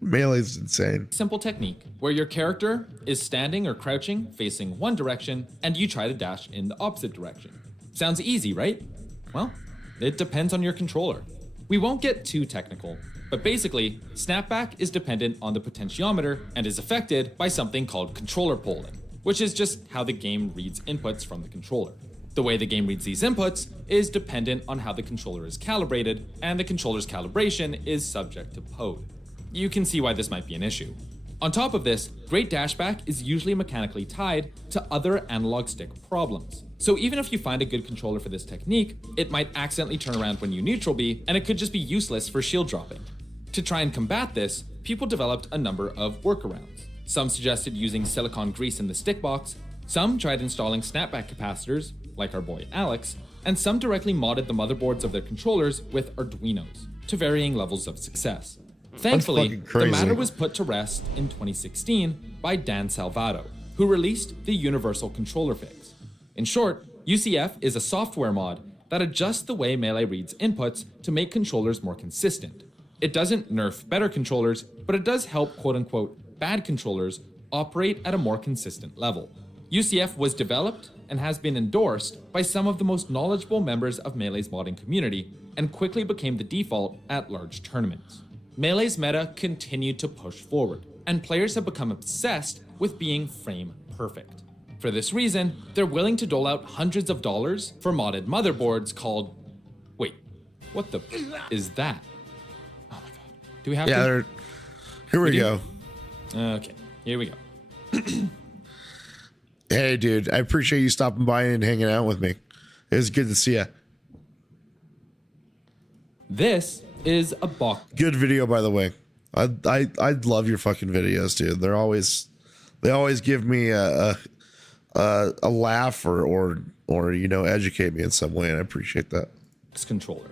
Melee's insane. Simple technique where your character is standing or crouching facing one direction and you try to dash in the opposite direction. Sounds easy, right? Well, it depends on your controller. We won't get too technical, but basically, snapback is dependent on the potentiometer and is affected by something called controller polling, which is just how the game reads inputs from the controller. The way the game reads these inputs is dependent on how the controller is calibrated, and the controller's calibration is subject to PODE. You can see why this might be an issue. On top of this, great dashback is usually mechanically tied to other analog stick problems. So even if you find a good controller for this technique, it might accidentally turn around when you neutral B, and it could just be useless for shield dropping. To try and combat this, people developed a number of workarounds. Some suggested using silicone grease in the stick box, some tried installing snapback capacitors, like our boy Alex, and some directly modded the motherboards of their controllers with Arduinos, to varying levels of success. Thankfully, the matter was put to rest in 2016 by Dan Salvato, who released the Universal Controller Fix. In short, UCF is a software mod that adjusts the way Melee reads inputs to make controllers more consistent. It doesn't nerf better controllers, but it does help quote-unquote bad controllers operate at a more consistent level. UCF was developed and has been endorsed by some of the most knowledgeable members of Melee's modding community and quickly became the default at large tournaments. Melee's meta continued to push forward, and players have become obsessed with being frame perfect. For this reason, they're willing to dole out hundreds of dollars for modded motherboards called... Wait, what the is that? Oh my god. Do we have to? Here we go. Okay, here we go. Hey, dude, I appreciate you stopping by and hanging out with me. It was good to see you. This is a box. Good video, by the way. I love your fucking videos, dude. They always give me a laugh or you know, educate me in some way, and I appreciate that. Controller.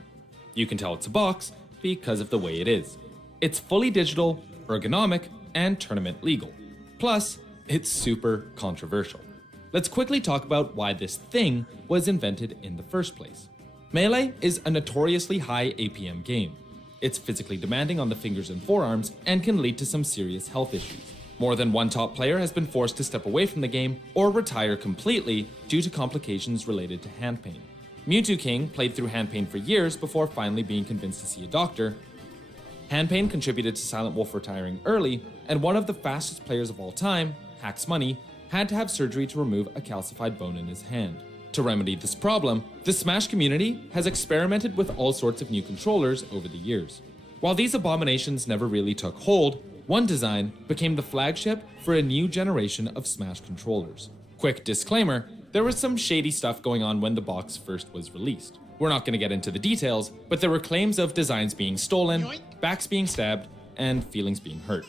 You can tell it's a box because of the way it is. It's fully digital, ergonomic, and tournament legal. Plus, it's super controversial. Let's quickly talk about why this thing was invented in the first place. Melee is a notoriously high APM game. It's physically demanding on the fingers and forearms and can lead to some serious health issues. More than one top player has been forced to step away from the game or retire completely due to complications related to hand pain. Mewtwo King played through hand pain for years before finally being convinced to see a doctor. Hand pain contributed to Silent Wolf retiring early, and one of the fastest players of all time, Hax Money, had to have surgery to remove a calcified bone in his hand. To remedy this problem, the Smash community has experimented with all sorts of new controllers over the years. While these abominations never really took hold, one design became the flagship for a new generation of Smash controllers. Quick disclaimer, there was some shady stuff going on when the box first was released. We're not going to get into the details, but there were claims of designs being stolen, backs being stabbed, and feelings being hurt.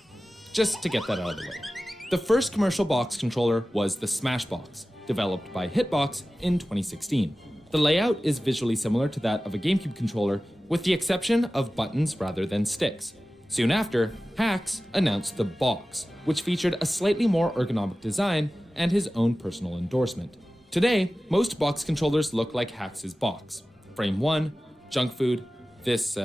Just to get that out of the way. The first commercial box controller was the Smash Box, developed by Hitbox in 2016. The layout is visually similar to that of a GameCube controller, with the exception of buttons rather than sticks. Soon after, Hax announced the Box, which featured a slightly more ergonomic design and his own personal endorsement. Today, most box controllers look like Hax's box. Frame 1, junk food, this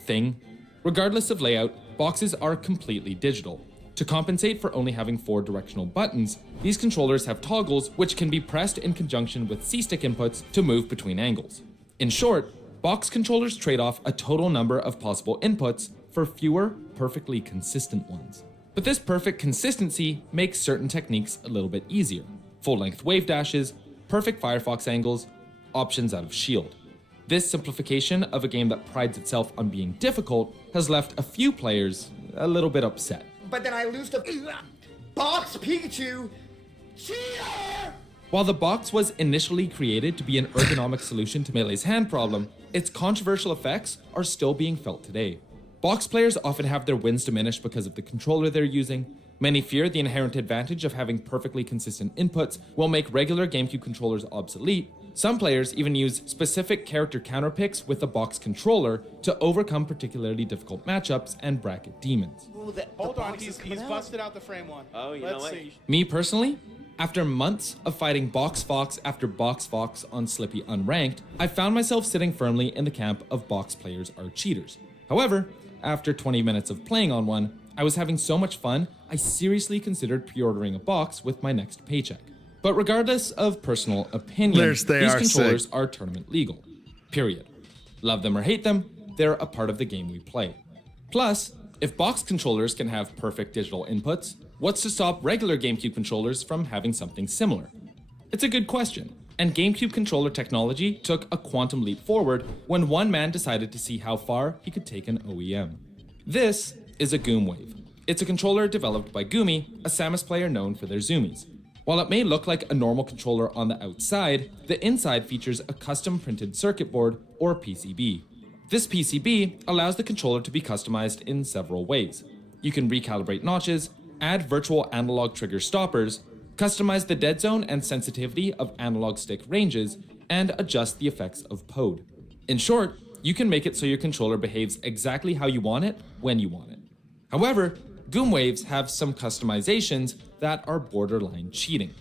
thing. Regardless of layout, boxes are completely digital. To compensate for only having 4 directional buttons, these controllers have toggles which can be pressed in conjunction with C-stick inputs to move between angles. In short, box controllers trade off a total number of possible inputs for fewer, perfectly consistent ones. But this perfect consistency makes certain techniques a little bit easier. Full-length wave dashes, perfect Firefox angles, options out of shield. This simplification of a game that prides itself on being difficult has left a few players a little bit upset. But then I lose to Box Pikachu. Cheater! While the box was initially created to be an ergonomic solution to Melee's hand problem, its controversial effects are still being felt today. Box players often have their wins diminished because of the controller they're using. Many fear the inherent advantage of having perfectly consistent inputs will make regular GameCube controllers obsolete. Some players even use specific character counterpicks with the box controller to overcome particularly difficult matchups and bracket demons. Hold on, he's busted out the frame one. Oh, you know what? Me personally, after months of fighting Box Fox after Box Fox on Slippy Unranked, I found myself sitting firmly in the camp of box players are cheaters. However, after 20 minutes of playing on one, I was having so much fun, I seriously considered pre-ordering a box with my next paycheck. But regardless of personal opinion, these controllers are tournament legal. Period. Love them or hate them, they're a part of the game we play. Plus, if box controllers can have perfect digital inputs, what's to stop regular GameCube controllers from having something similar? It's a good question, and GameCube controller technology took a quantum leap forward when one man decided to see how far he could take an OEM. This is a Goomwave. It's a controller developed by Goomy, a Samus player known for their zoomies. While it may look like a normal controller on the outside, the inside features a custom printed circuit board, or PCB. This PCB allows the controller to be customized in several ways. You can recalibrate notches, add virtual analog trigger stoppers, customize the dead zone and sensitivity of analog stick ranges, and adjust the effects of POD. In short, you can make it so your controller behaves exactly how you want it, when you want it. However, Goomwaves have some customizations that are borderline cheating.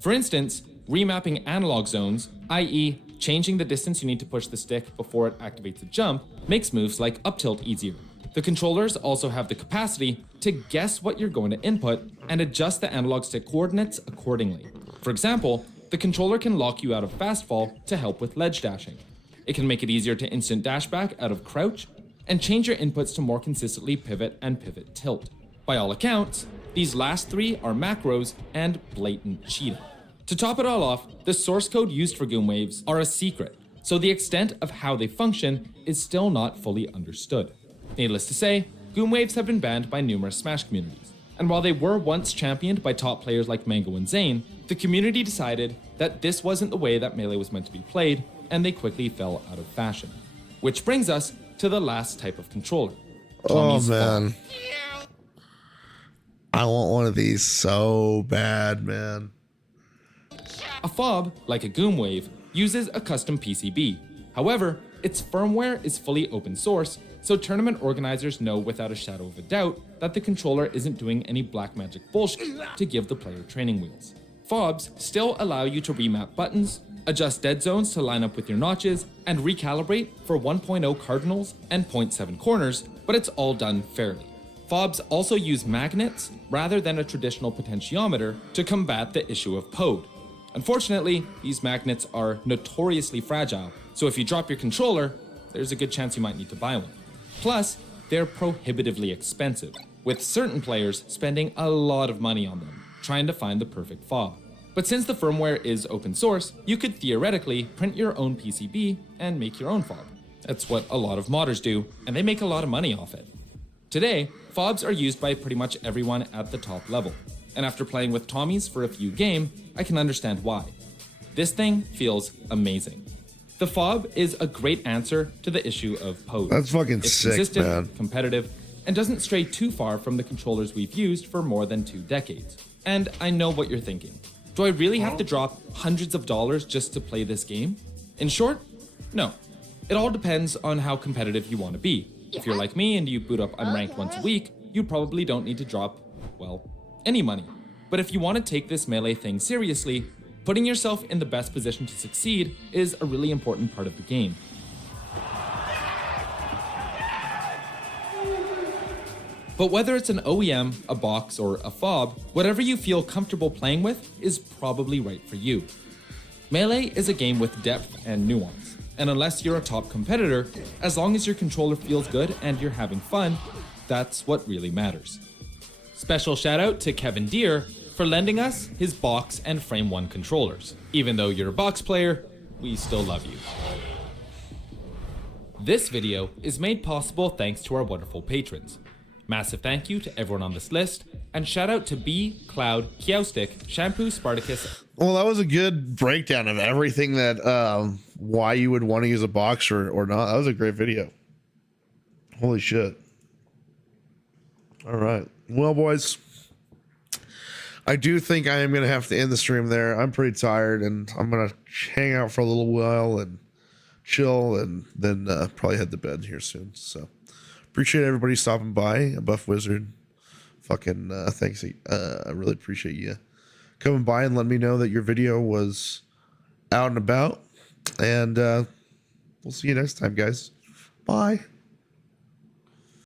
For instance, remapping analog zones, i.e. changing the distance you need to push the stick before it activates a jump, makes moves like up tilt easier. The controllers also have the capacity to guess what you're going to input and adjust the analog stick coordinates accordingly. For example, the controller can lock you out of fast fall to help with ledge dashing. It can make it easier to instant dash back out of crouch, and change your inputs to more consistently pivot and pivot tilt. By all accounts, these last three are macros and blatant cheating. To top it all off, the source code used for Goom Waves are a secret, so the extent of how they function is still not fully understood. Needless to say, Goom Waves have been banned by numerous Smash communities, and while they were once championed by top players like Mango and Zane, the community decided that this wasn't the way that Melee was meant to be played, and they quickly fell out of fashion. Which brings us to the last type of controller. Tommy's man. I want one of these so bad, man. A fob, like a Goom Wave, uses a custom PCB. However, its firmware is fully open source, so tournament organizers know without a shadow of a doubt that the controller isn't doing any black magic bullshit to give the player training wheels. Fobs still allow you to remap buttons, adjust dead zones to line up with your notches, and recalibrate for 1.0 cardinals and 0.7 corners, but it's all done fairly. Fobs also use magnets rather than a traditional potentiometer to combat the issue of POD. Unfortunately, these magnets are notoriously fragile, so if you drop your controller, there's a good chance you might need to buy one. Plus, they're prohibitively expensive, with certain players spending a lot of money on them, trying to find the perfect fob. But since the firmware is open source, you could theoretically print your own PCB and make your own fob. That's what a lot of modders do, and they make a lot of money off it. Today, fobs are used by pretty much everyone at the top level, and after playing with Tommy's for a few games, I can understand why. This thing feels amazing. The fob is a great answer to the issue of pose. That's fucking it's sick, consistent, man. competitive, and doesn't stray too far from the controllers we've used for more than 2 decades. And I know what you're thinking. Do I really have to drop hundreds of dollars just to play this game? In short, no. It all depends on how competitive you want to be. If you're like me and you boot up unranked once a week, you probably don't need to drop, well, any money. But if you want to take this Melee thing seriously, putting yourself in the best position to succeed is a really important part of the game. But whether it's an OEM, a box, or a fob, whatever you feel comfortable playing with is probably right for you. Melee is a game with depth and nuance, and unless you're a top competitor, as long as your controller feels good and you're having fun, that's what really matters. Special shout out to Kevin Deere for lending us his box and Frame 1 controllers. Even though you're a box player, we still love you. This video is made possible thanks to our wonderful patrons. Massive thank you to everyone on this list, and shout out to B, Cloud, Kiaustic, Shampoo, Spartacus. Well, that was a good breakdown of everything that, why you would want to use a box or not. That was a great video. Holy shit. All right. Well, boys, I do think I am going to have to end the stream there. I'm pretty tired, and I'm going to hang out for a little while and chill, and then probably head to bed here soon. So appreciate everybody stopping by. Buff Wizard, fucking thanks. I really appreciate you coming by and letting me know that your video was out and about. And we'll see you next time, guys. Bye.